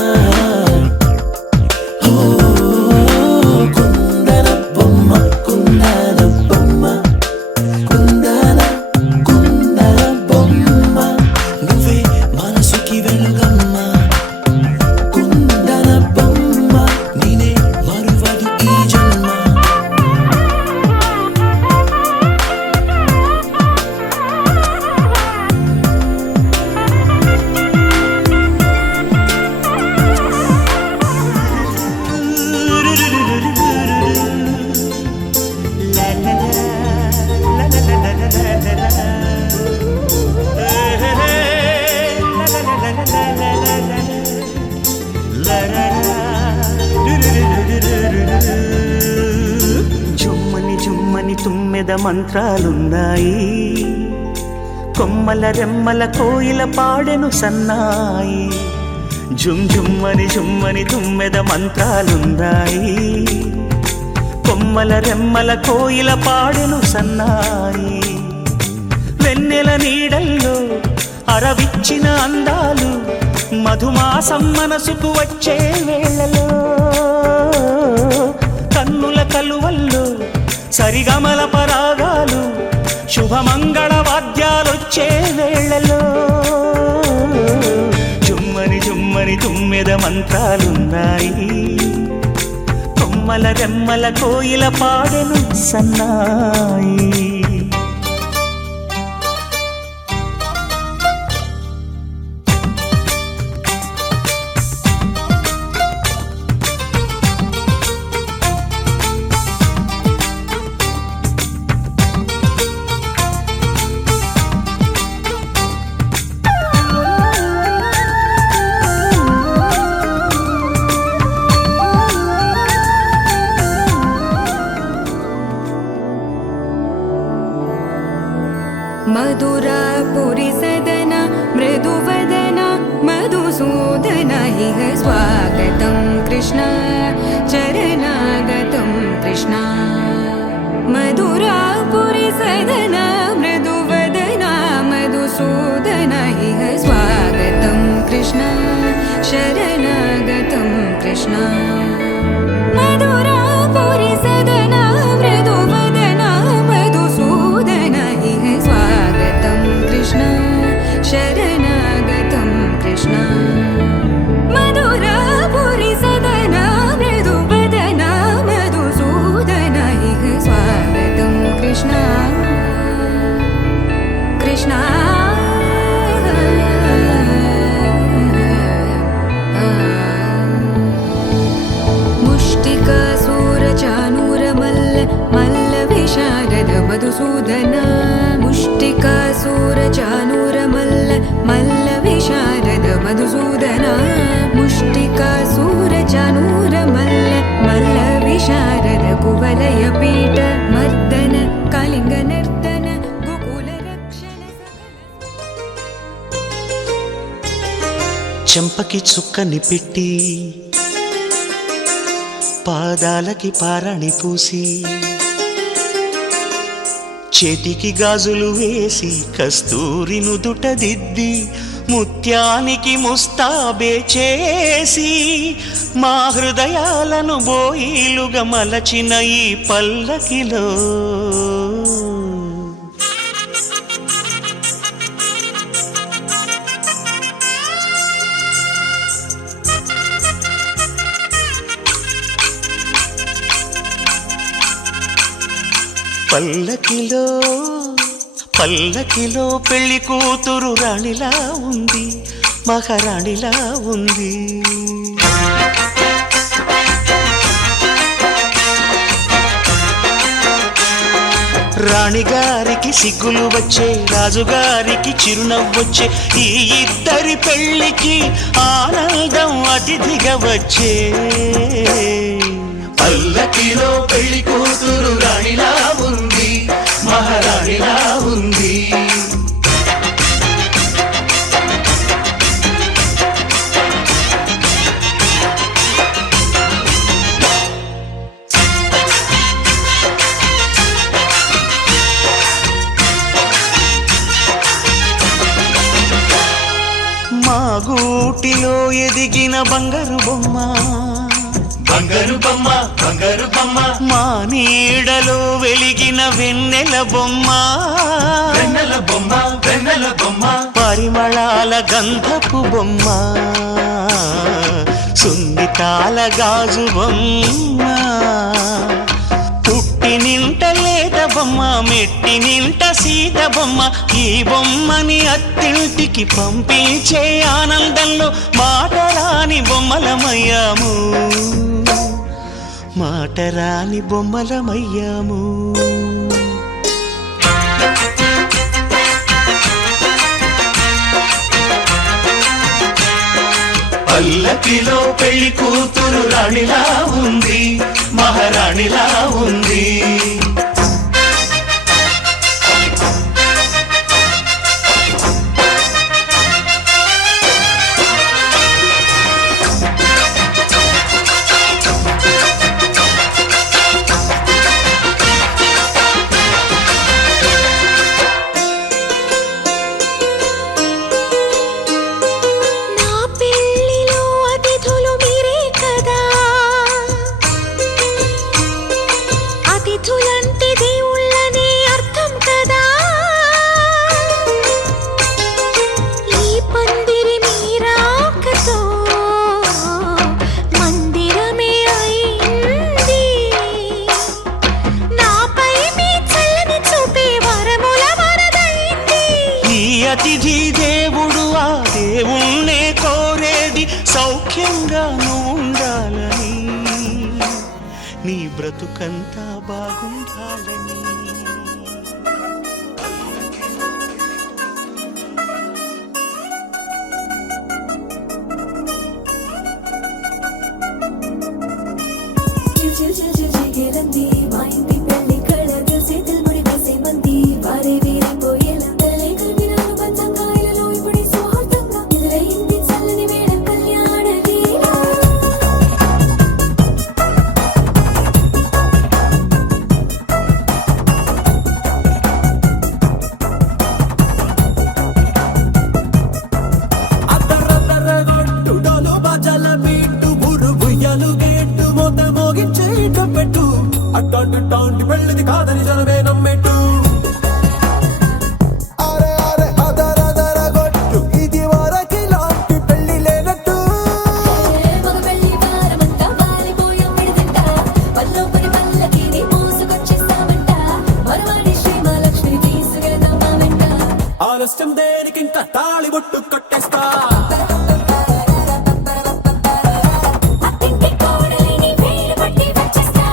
ఓ కుందన బొమ్మ కుందన బొమ్మ కుందన బొమ్మ నువ్వే మనసుకి వెలుగమ్మ కుందన బొమ్మ నేనే మరువదు ఈ జన్మ జుమ్మని జుమ్మని తుమ్మెద మంత్రాలున్నాయి కొమ్మల రెమ్మల కోయిల పాడెను సన్నాయి జుమ్ జుమ్మని జుమ్మని తుమ్మెద మంత్రాలున్నాయి కొమ్మల రెమ్మల కోయిల పాడెను సన్నాయి వెన్నెల నీడల్లో అరవిచ్చిన అందాలు మధుమాసం మనసుకు వచ్చే వేళలో కన్నుల కలువల్లో సరిగమల పరాగాలు శుభమంగళ వాద్యాలొచ్చే వేళలో జుమ్మని జుమ్మని తుమ్మెద మంత్రాలున్నాయి కొమ్మల రెమ్మల కోయిల పాడెను సన్నాయి. मधुरापुरि सदन मृदुवदन मधुसूदन इह स्वागतं कृष्ण चरणागतं कृष्ण. मधुरापुरि सदन मृदुवदन मधुसूदन इह स्वागतं कृष्ण शरणागतं कृष्ण. मधुरापुरि सदन मृदुवदन मधुसूदन इह स्वागतं कृष्ण शरणागतं कृष्ण. मधुरापुरि सदन मृदुवदन मधुसूदन इह स्वागतं कृष्ण कृष्ण. मुष्टिकासूरचानूरमल्ल मल्लविशारद मधुसूदन. मुष्टिकासूरचानूरमल्ल मल्लविशारद मधुसूदन. मुष्टिकासूरचानूरमल्ल मल्लविशारद कुवलयपीठ मर्दन कलिङ्गनर्दन गोकुलरक्षण. చెంపకి చుక్కని పెట్టి పాదాలకి పారాణి పూసి చేతికి గాజులు వేసి కస్తూరి నుదుట దిద్ది ముత్యానికి ముస్తాబే చేసి మా హృదయాలను బోయిలుగా మలచిన ఈ పల్లకిలో పల్లకిలో పల్లకిలో పెళ్లి కూతురు రాణిలా ఉంది మహారాణిలా ఉంది. రాణిగారికి సిగ్గులు వచ్చే రాజుగారికి చిరునవ్వొచ్చే ఈ ఇద్దరి పెళ్లికి ఆనందం అతిథిగా వచ్చే. పల్లకిలో పెళ్లి కూతురు రాణిలా ఉంది మహారాణిలా ఉంది. మా గూటిలో ఎదిగిన బంగారు బొమ్మ బంగారు బొమ్మ బంగారు బొమ్మ. మా నీడలో వెలిగిన వెన్నెల బొమ్మ వెన్నెల బొమ్మ వెన్నెల బొమ్మ. పరిమళాల గంధపు బొమ్మ సున్నితాల గాజు బొమ్మ. పుట్టి నింట లేత బొమ్మ మెట్టి నింట సీత బొమ్మ. ఈ బొమ్మని అత్తింటికి పంపించే ఆనందంలో మాటరాని బొమ్మలమయ్యాము మాటరాని బొమ్మలమయ్యాము. పల్లకిలో పెళ్లి కూతురు రాణిలా ఉంది మహారాణిలా ఉంది. నీ బ్రతుకంతా బాగుండాలని. చిగిరంది మా ఇంటి పెళ్లి కళలు చేతులు ముడి వేసే మంది వారే వీరైపోయేలా తల్లి కలిపిన పంచంగాయలలో ఇప్పుడు సౌహార్దంగా ఎదురైంది చల్లని వేళ కళ్యాణ వీర. అద్దరద్దరగొట్టు డోలు బాజాల బీటు బురు బుయ్యలు గేట్టు మోత మోగించే పెట్టు అట్టాంటి టాంటి పెళ్ళిది కాదని జనమే నమ్మెట్టు. అరే అరే అదరదరగొట్టు ఇది వరకి లాంటి పెళ్లి లేనట్టు. మగ పెళ్లి వారమంతా వాలిపోయాం విడదంట పల్లో పని పల్లకిని మోసుకొచ్చేస్తామంట మరవాడి శ్రీమహాలక్ష్మిని తీసుకెళ్దామా వెంట. ఆలస్యం దేనికి ఇంకా తాళి బొట్టు కట్టేస్తా. అత్తింటి కోడలిని వేలు పట్టి వచ్చేస్తా.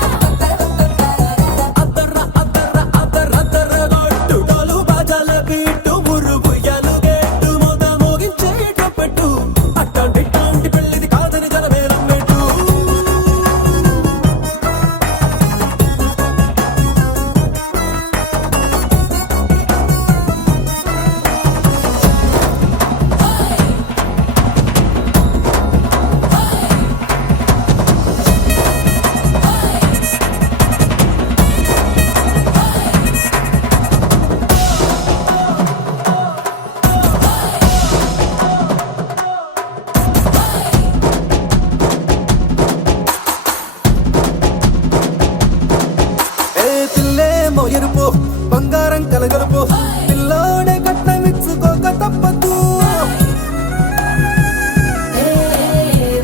అద్దరద్దరగొట్టు డోలు బాజాల బీటు బురు బుయ్యలు గేట్టు మోత మోగించే పెట్టు అట్టాంటి టాంటి పెళ్ళిది కాదని జనమే నమ్మెట్టు. ఏ పిల్లేమో ఎరుపు బంగారం కలగలుపు పిల్లోడే కట్నమిచ్చుకోక తప్పదు.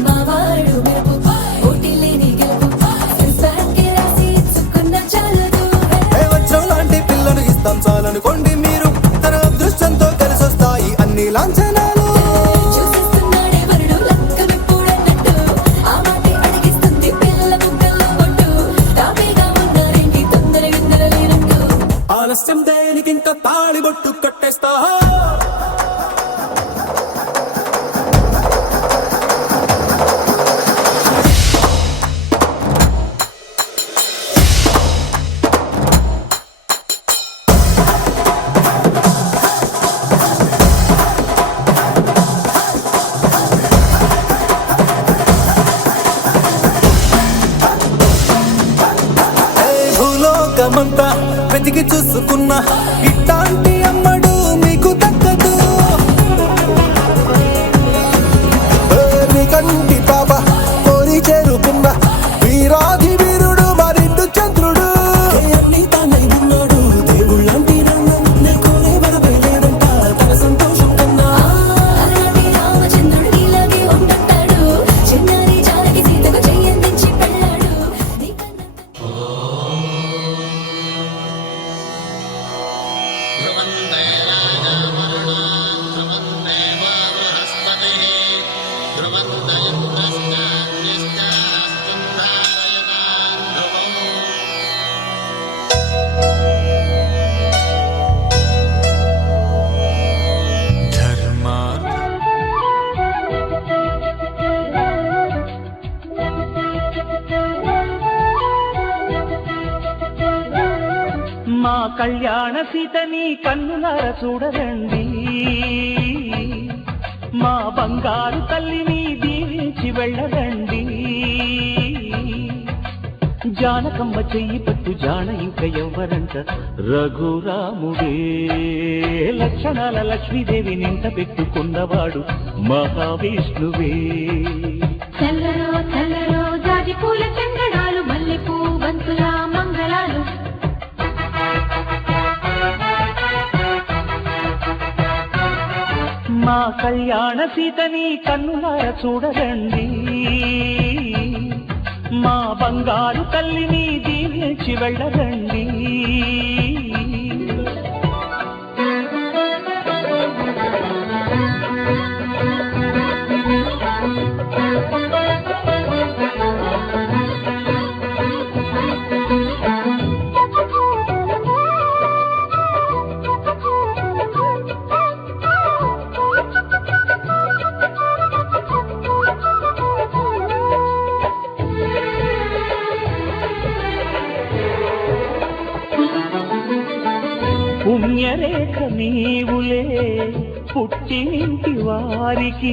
మా వాడు మెరుపు పోటీలేని గెలుపు సంసారానికి రాసి ఇచ్చుకున్న చాలదు. ఏ వచ్చం లాంటి పిల్లను ఇస్తాం చాలనుకోండి మీరు. తన అదృష్టంతో కలిసొస్తాయి అన్ని లాంఛనాలు. చూసేస్తున్నాడే వరుడు లక్కమిప్పుడన్నట్టు ఆ మాటే అడిగిస్తుంది పిల్ల బుగ్గల్లో బొట్టు. తాపీగా ఉన్నారేంటి తొందర గిందర లేనట్టు. ఆలస్యం దేనికి ఇంకా తాళి బొట్టు కట్టేస్తా. భూలోకమంతా వెతికి చూసుకున్నా ఇట్లాంటి అమ్మడు మీకు దక్కదు. మీ కంటి పాప కోరి చేరుకున్న వీరాధి వీరుడు మరిండు చంద్రుడు. అన్ని తానై ఉన్నాడు దేవుళ్ళంటి రంగం నీకోనే వరవేయడంట తన సంతోషం కన్నా. అలాంటి రామచంద్రుడు ఇలాగే ఉంటుంటాడు. చిన్నారి జానకి సీతకు చెయ్యందించి పెళ్ళాడు. మా కళ్యాణ సీతని కన్నులార చూడరండి, మా బంగారు తల్లిని దీవించి వెళ్ళరండి. జానకమ్మ చెయ్యి పట్టు జాన ఇంక ఎవ్వరంట రఘురాముడే. లక్షణాల లక్ష్మీదేవి నింట పెట్టుకున్నవాడు మహావిష్ణువే. చల్లలో చల్లలో జాజి పూల చందనాలు మల్లెపూ బంతుల మంగళాలు. మా కళ్యాణ సీతని కన్నులార చూడరండి, మా బంగారు తల్లిని దీవించి వెళ్ళరండి. పుణ్యరేఖ నీవులే పుట్టినింటి వారికి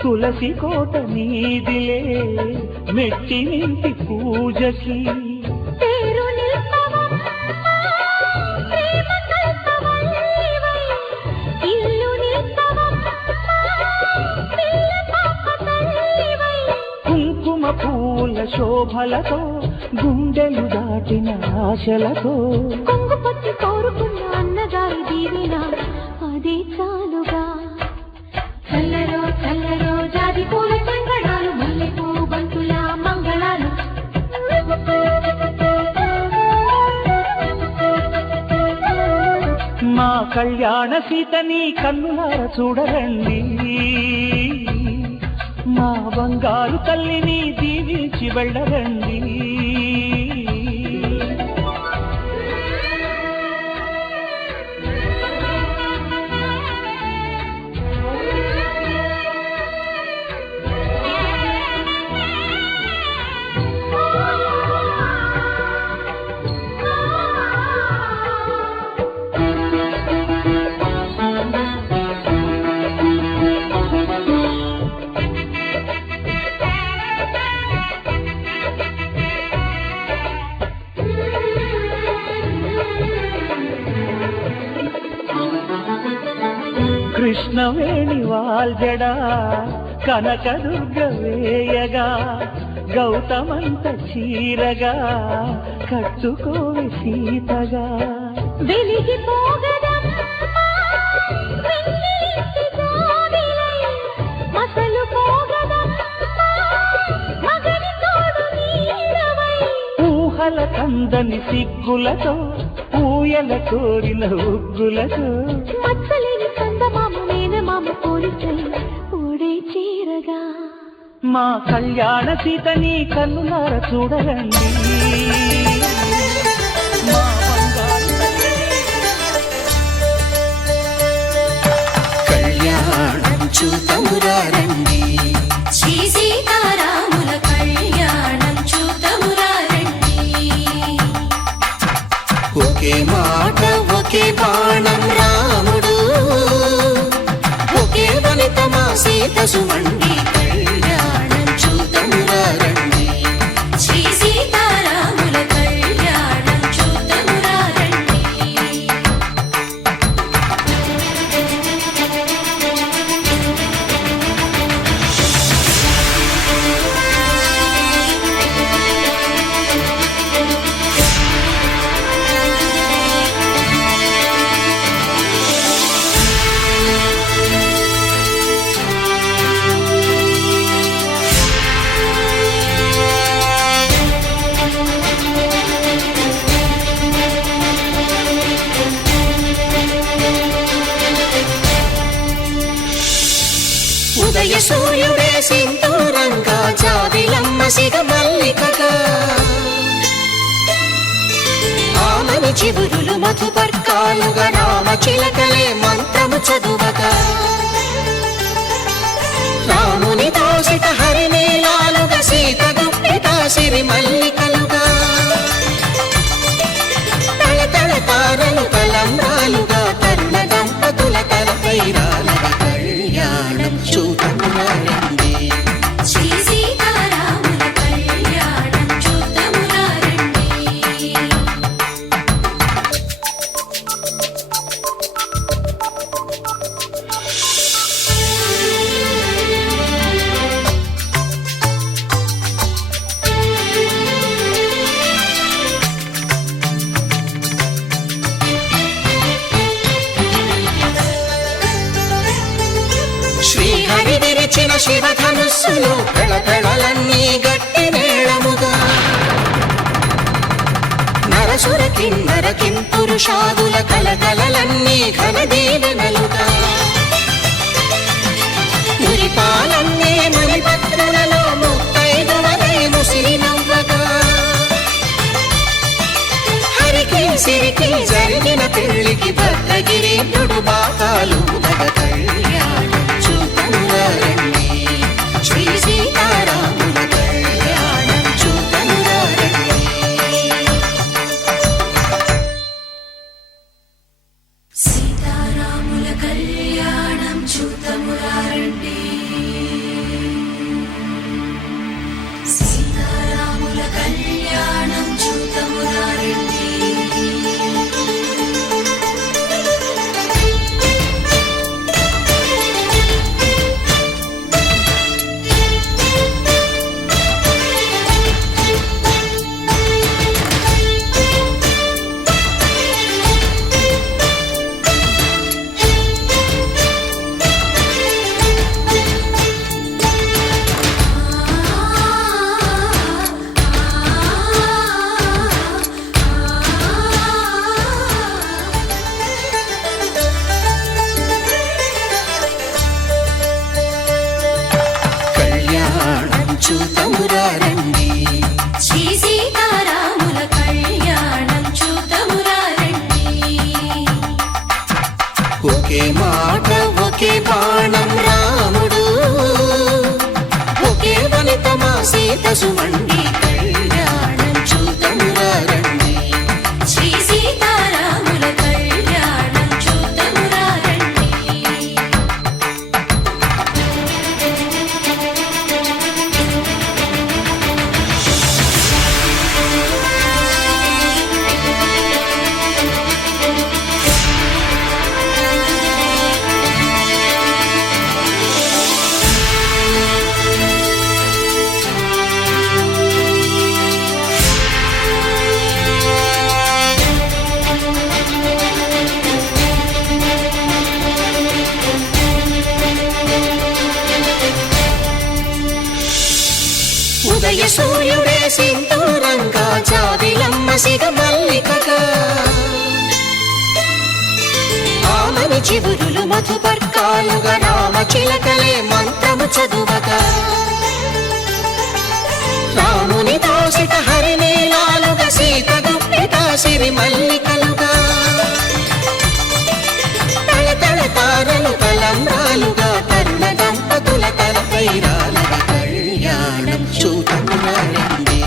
తులసి కోట నీదిలే మెట్టినింటి పూజకి పేరు నిల్పవం ప్రేమ కల్పవల్లివై ఇల్లు నిల్పవం పిల్ల పాప తల్లివై కుంకుమ పూల శోభలతో గుండెలు దాటిన ఆశలతో కొంగు పట్టి కోరుకున్న అన్నగారి దీవెన అదే చాలుగా చల్లరో చల్లరో జాతి పూల సంగడాలు మల్లెపూ బంతుల మంగళాలు మా కళ్యాణ సీతని కన్నులార చూడరండి మా బంగారు తల్లిని దీవించి వెళ్ళరండి కృష్ణవేణి వాల్జడా కనకదుర్గ వేయగా గౌతమంత చీరగా కట్టుకోవి సీతగా వెలిగిపోగదమ్మా వెన్నెలింటి జాబిలై మసలు పోగదమ్మా మగని తోడు నీడవై ఊహల కందని సిగ్గులతో ఊయల కోరిన ఉగ్గులతో మచ్చలేని చందమామ మేనమామ పోలికై ఓడే చీరగా మా కళ్యాణ సీతని కన్నులార చూడరండి మా బంగారు కళ్యాణం చూతమురారండి శ్రీ సీతారాముల కళ్యాణం చూతమురారండి ఒకే మాట ఒకే బాణం రాముడు ఒకే వనిత మా సీత సుమండి కళ్యాణం చూతమురారండి శ్రీ సీతారాముల కళ్యాణం చూతమురారండి ఉదయ సూర్యుడే సింధూరంగా జాబిలమ్మ సిగ మల్లికగా ఆమని చివురులు మధుపర్కాలుగా రామ చిలకలే మంత్రము చదువగా రాముని దోసిట హరినీలాలుగా సీత గుప్పిట సిరి మల్లికలుగా తల తల తారలు తలంబ్రాలుగా తరుణ దంపతుల తలపైరాలుగా కళ్యాణం చూతమురారండి శ్రీ సీతారాముల కళ్యాణం చూతమురారండి శ్రీహరి విరిచిన శివధనుస్సులు పెళపెళలన్నీ గట్టి మేళముగా నరసుర కిన్నర కింపురుషాదుల కలకలలన్నీ ఘన దీవెనలుగా మురిపాలన్నీ మణిపత్రులలో ముత్తైదువలే ముసిరి నవ్వగా హరికి సిరికి జరిగిన పెళ్లికి భద్రగిరీంద్రుడు బాకాలు కళ్యాణం చూతమురారండి శ్రీ సీతారాముల కళ్యాణం చూతమురారండి. పసుమండి కళ్యాణం చూద్దామురా రండి శ్రీ సీతారాముల కళ్యాణం చూద్దామురా రండి ఉదయ సూర్యుడే సింధూరంగా జాబిలమ్మ సిగ మల్లికగా ఆమని చివురులు మధుపర్కాలుగా రామ చిలకలే మంత్రము చదువగా రాముని దోసిట హరినీలాలుగా సీత గుప్పిట సిరి మల్లికలుగా తళతళ తారలు తలంబ్రాలుగా తరుణ దంపతుల తలపైరాలుగా కళ్యాణం చూద్దామురా రండి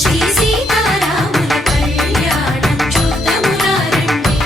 శ్రీ సీతారాముల కళ్యాణం చూద్దామురా రండి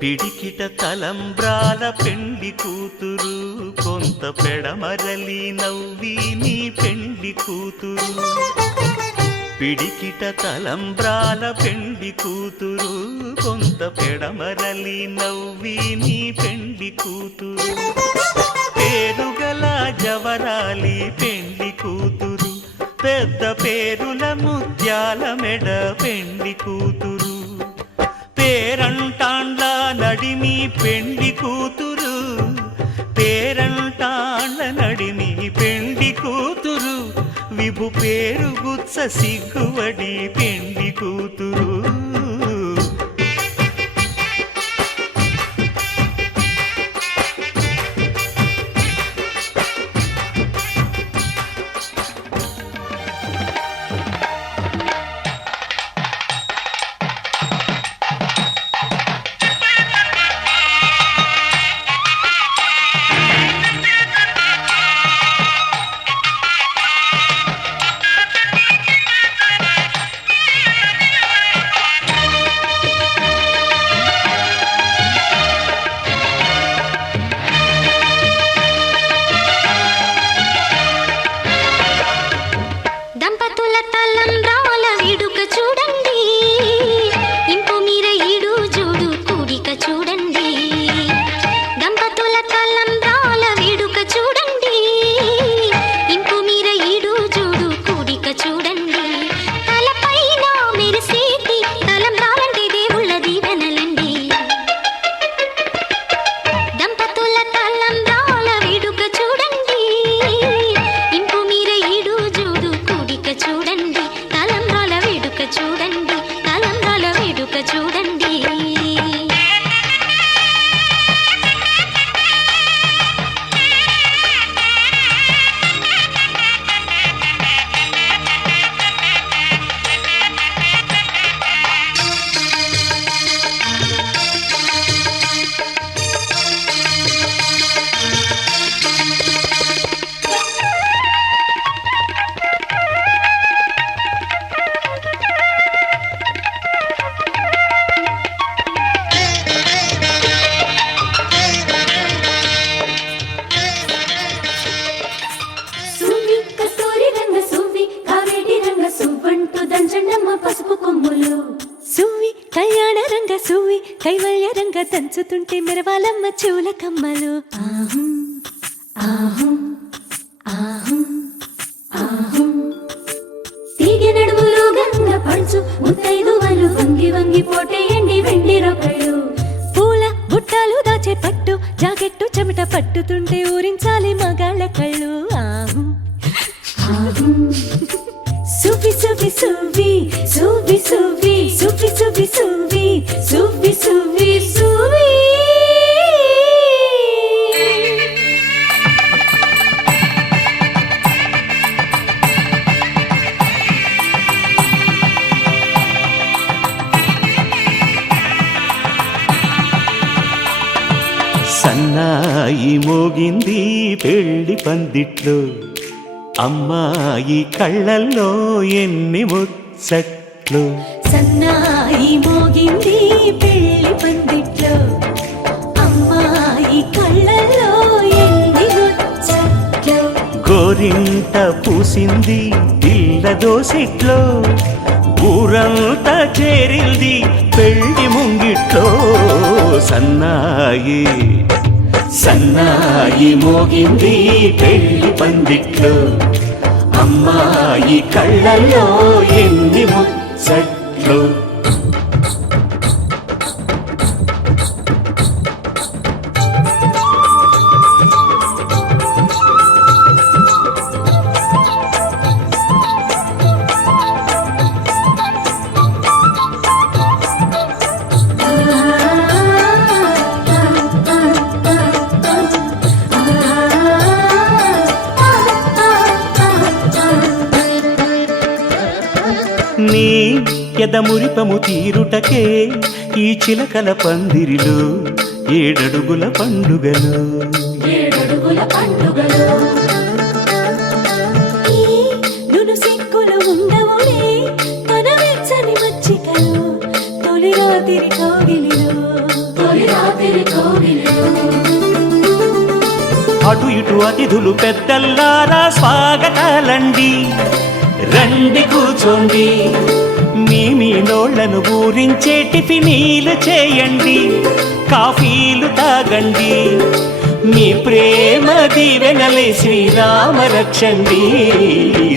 పిడికిట తలంబ్రాల పెండి కూతురు కొంత పెడమరలి నవ్వి నీ పెండి కూతురు పిడికిట తలంబ్రాల పెండి కూతురు కొంత పెడమరలి నవ్వి నీ పెండి కూతురు పేరుగల జవరాలి పెండి కూతురు పెద్ద పేరుల ముత్యాల మెడ పెండి కూతురు పేరంటాండ్ల నడిమి పెండి కూతురు పేరంటాండ్ల నడిమి పెండి కూతురు విభు పేరు గుత్స సిగ్గువడి పెండి కూతురు దంపతుల తలంబ్రాల వేడుక చూడండి ఇంపు మీర ఈడు జోడు కూడిక చూడండి దంపతుల తలంబ్రాల వేడుక చూడండి ఇంపు మీర ఈడు జోడు కూడిక చూడండి తలపైన మెరిసేటి తలంబ్రాలంటే దేవుళ్ళ దీవెనలండి దంపతుల తలంబ్రాల వేడుక చూడండి ఇంపు మీర ఈడు జోడు కూడిక చూడండి తలంబ్రాల వేడుక చూడండి తలంబ్రాల వేడుక చూడండి సువ్వి కస్తూరి రంగ సువ్వి కావేటి రంగ సువ్వంటూ దంచండమ్మ పసుపు కొమ్ములు సువ్వి కళ్యాణ రంగ సువ్వి కైవల్య రంగ దంచుతుంటే మెరవాలమ్మ చెవుల కమ్మలు ఆహం ఆహం ఆహం ఆహం తీగ నడుములు గంగ పంచు ముత్తైదువలు వంగి వంగి పోటేయండి వెండి రొకళ్ళు పూల బుట్టాలు దాచే పట్టు కట్టుతుంటే ఊరించాలి మగాళ్ళ కళ్ళు ఆహు సువి సువి సువి సువి సువి సువి సువి సువి సువి సువి సువి సన్నాయి మోగింది పెళ్లి పందిట్లో అమ్మాయి కళ్ళల్లో ఎన్ని ముచ్చట్లు సన్నాయి మోగింది పెళ్లి పందిట్లో అమ్మాయి కళ్ళల్లో ఎన్ని ముచ్చట్లు గోరింట పూసింది పిల్ల దోసిట్లో ఊరంతా చేరింది పెళ్లి ముంగిట్లో సన్నాయి సన్నాయి మోగింది పెళ్లి పందిట్లో అమ్మాయి కళ్ళల్లో ఎన్ని ముచ్చట్లు నీ ఎదమురిపము తీరుటకే ఈ చిలకల పందిరిలో ఏడడుగుల పండుగలు నును సిక్కులు ఉండవులే తన వెచ్చని మచ్చికలు తొలి రాత్రి కోగిలిలో అటు ఇటు అతిథులు పెద్దల్లారా స్వాగతాలండి రండి కూర్చోండి మీ నోళ్లను ఊరించే టిఫినీలు చేయండి కాఫీలు తాగండి మీ ప్రేమ దీవెనలే శ్రీరామ రక్షండి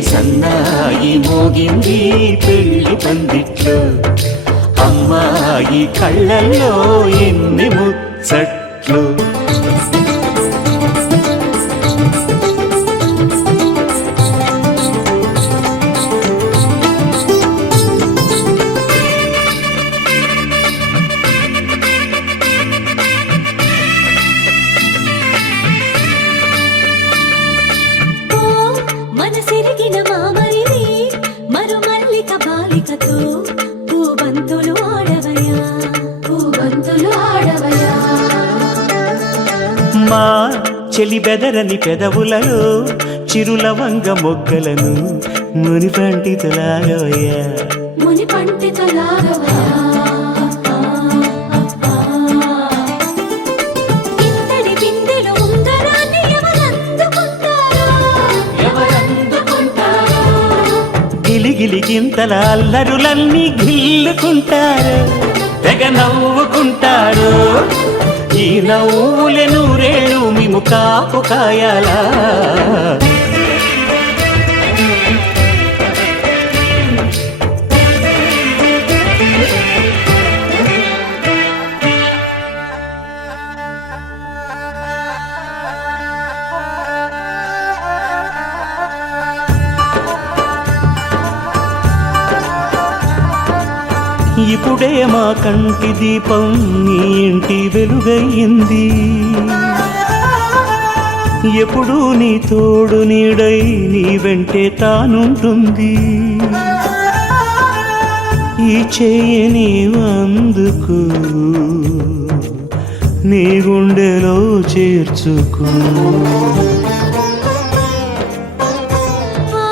సన్నాయి మోగింది పెళ్లి పందిట్లో అమ్మాయి కళ్ళల్లో ఎన్ని ముచ్చట్లు మనసిరిగిన మామరిది మరు మల్లిక బాలికతో పూబంతులు ఆడవయా మా చెలి బెదరని పెదవులలో చిరులవంగ మొగ్గలను మునిపంటితో లాగవయ్యా ఇంతటి బిందెలో ఉంగరాన్ని ఎవరందుకుంటారో గిలిగిలి గింతల అల్లరులన్నీ గిల్లుకుంటారు తెగ నవ్వుకుంటారు ఈ నవ్వులే నూరేళ్ళు మేము కాపు కాయాలా ఇప్పుడే మా కంటి దీపం నీ ఇంటి వెలుగయ్యింది ఎప్పుడు నీ తోడు నీడై నీ వెంటే తానుంటుంది ఈ చేయి నీవు అందుకు నీ గుండెలో చేర్చుకో ఆ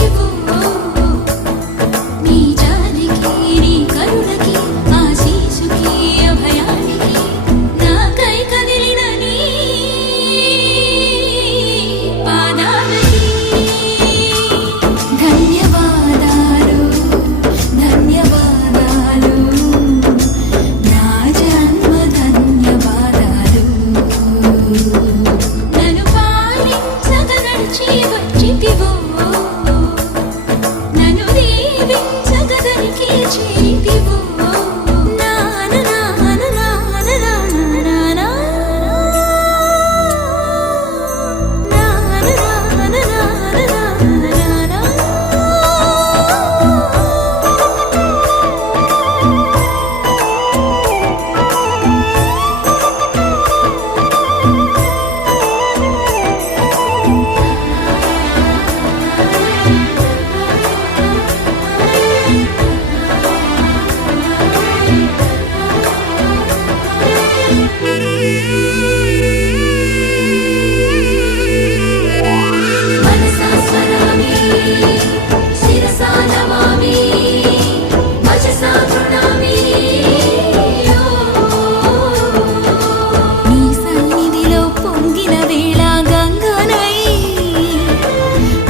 చితివో నీ జాలికి నీ కరుణకి ఆశీసుకి అభయానికి నాకై కదిలిన నీ పాదాలకి ధన్యవాదాలు ధన్యవాదాలు నా జన్మ ధన్యవాదాలు నన్ను పాలించగ నడిచి వచ్చితివో నన్ను దీవించగదరికి చేరితివో మనసా స్మరామి శిరసా నమామి వచసా ప్రణామి నీ సన్నిధిలో పొంగిన వేళ గంగనై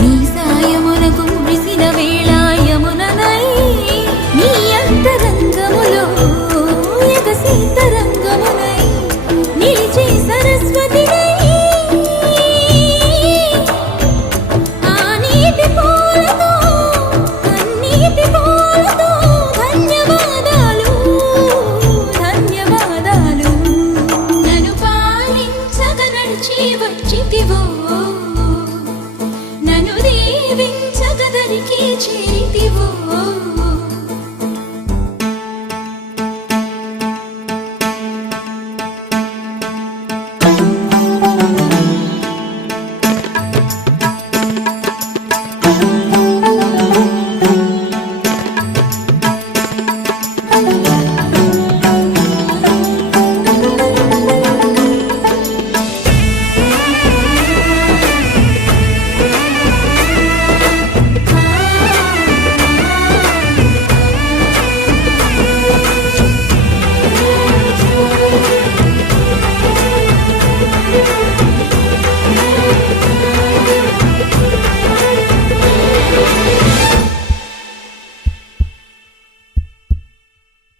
నీ సాయమునకు మురిసిన వేళ యముననై నీ అంతరంగములో ఎగసి తరంగమునై నిలిచే సరస్వతినై ఆ నీటి పూలతో కన్నీటి పూలతో ధన్యవాదాలు ధన్యవాదాలు నన్ను పాలించగ నడిచి వచ్చితివో నన్ను దీవించగదరికి చేరితివో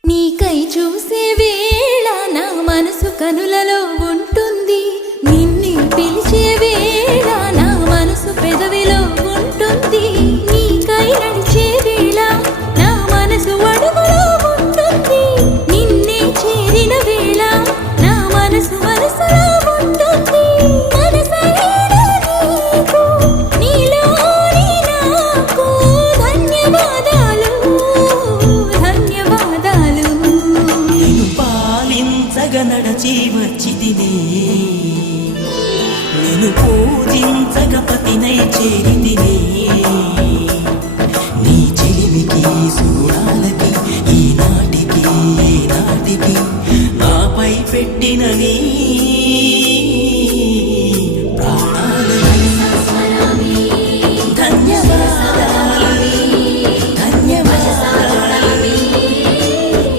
నీకై చూసే వేళ నా మనసు కనులలో ఉంటుంది నిన్ను పిలిచే వేళ నా మనసు పెదవిలో ఉంటుంది నీకై నడిచే వేళ నా మనసు అడుగులో ఉంటుంది నిన్నే చేరిన వేళ నా మనసు మనసులో ఉంటుంది మనసైన నీకు నీలోని నాకు ధన్యవాదాలు ధన్యవాదాలు నేను పాలించగ నడచి వచ్చితినే నేను పూజించగ పతినై చేరితినే నీ చెలిమికి సూడాలకి ఈనాటికి నాటికి నాపై పెట్టిన నీ ప్రాణాలని ధన్యవాదాలు ధన్యవాదాలు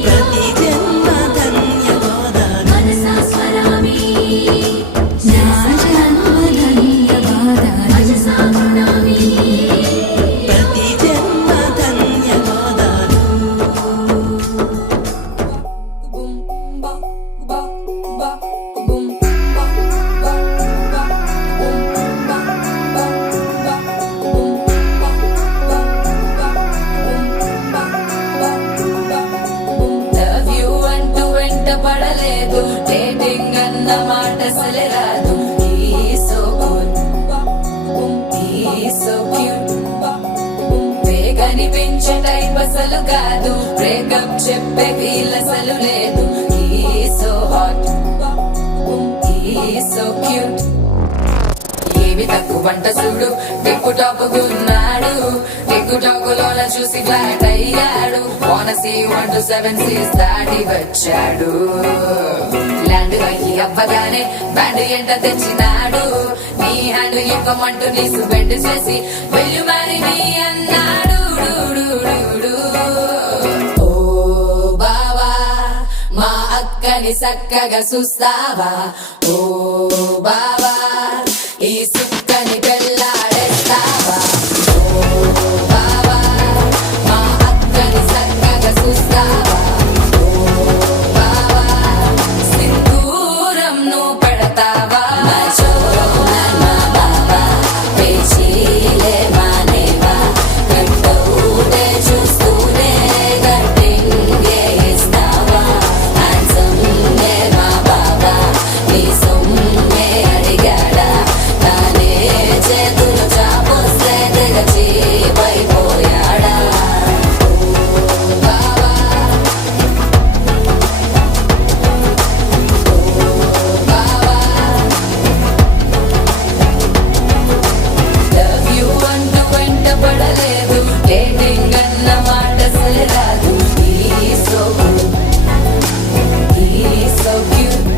ప్రతి జన్మ ధన్యవాదాలు మనసా స్మరామి నా జన్మ ధన్యవాదాలు వచసా ప్రణామి ప్రతి జన్మ ధన్యవాదాలు లవ్ యూ అంటూ వెంట పడలేదు డేటింగ్ అన్న మాట అసలే రాదు సో గుడ్ సో క్యూట్ కనిపించే టైప్ అసలు కాదు బ్రేకప్ చెప్పే ఫీల్ అసలు లేదు సో హాట్ సో క్యూట్ ఏమి తక్కువ వంట చూడు టిక్కు టాప్ గున్నాడు టిక్కు టాక్ లోన చూసి ఫ్లాట్ అయ్యాడు వానసీ 1 to 7 సీస్ దాటి వచ్చాడు ల్యాండ్ అయ్యి అవ్వగానే బ్యాండ్ ఎంట తెచ్చినాడు నీ నీ హ్యాండ్ ఇవ్వమంటూ నీసు బెండ్ చేసి వెళ్ళు మరి నీ అన్నాడు ఓ బావా మా అక్కని చక్కగా చూస్తావా ఓ బావా ఈ సుక్కని పెళ్ళాడేస్తావా ఓ బావా మా అక్కని చక్కగా చూస్తావా ఓ బావా సింధూరం నువ్వు పెడతావా మా బావా పేచీలే మానేవా కంటూనే చూస్తూనే కట్టింగే ఇస్తావా హ్యాండ్సమ్నే మా బావా నీ సొమ్మే అడిగాడా తానే చేతులు చాపొస్తే తెగచిపోయాడా బావా లవ్ యూ అంటూ వెంట పడలేదు డేటింగ్ అన్న మాట సరిరాదు సో క్యూట్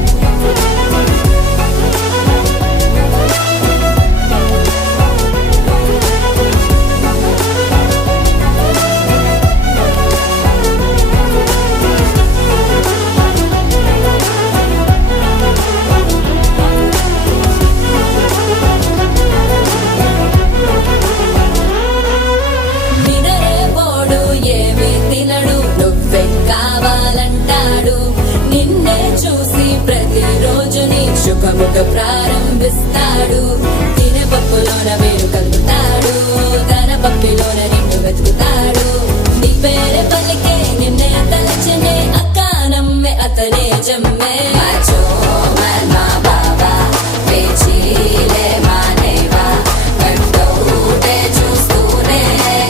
నినరేపోడు ఏమి తినడు నువ్వే కావాలంటాడు నిన్నే చూసి ప్రతిరోజు నీ శుభముఖ ప్రారంభిస్తాడు తినపప్పులోన వేరు కలుపుతాడు తన పప్పిలోన నిన్ను వెతుకుతాడు నీ పేరే పలికే నిన్నే తలచనే అక్కానమ్మే అతనే జమ్మే మా బాబా పేచీలే మానేవా కంటూనే చూస్తూనే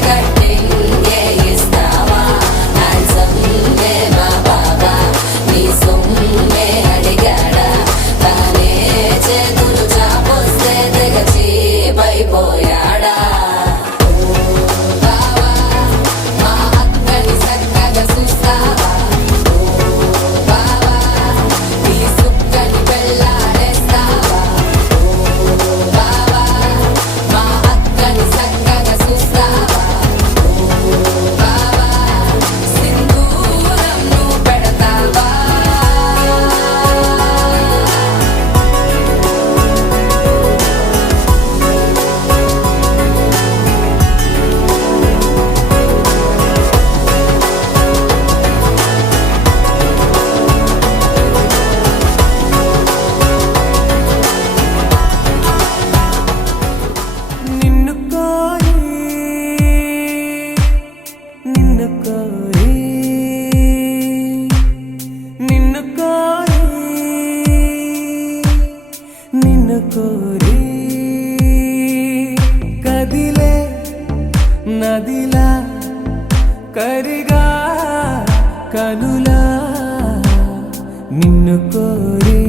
కట్టింగే ఇస్తావా హ్యాండ్సమ్నే మా బాబా నీ సొమ్మే అడిగాడా తానే చేతులు చాపొస్తే తెగచిపోయాడా బావా మా అక్కని చక్కగా చూస్తావా ఓ బావా నీ సుక్కని పెళ్ళాడేస్తావా ఓ బావా మా అక్కని చక్కగా చూస్తావా ఓ బావా సింధూరం నువ్వు పెడతావా నిన్ను కోరి నిన్ను కోరి నిన్ను కోరి నిన్ను కోరి కదిలే నదిలా కరిగా కనులా నిన్ను కోరి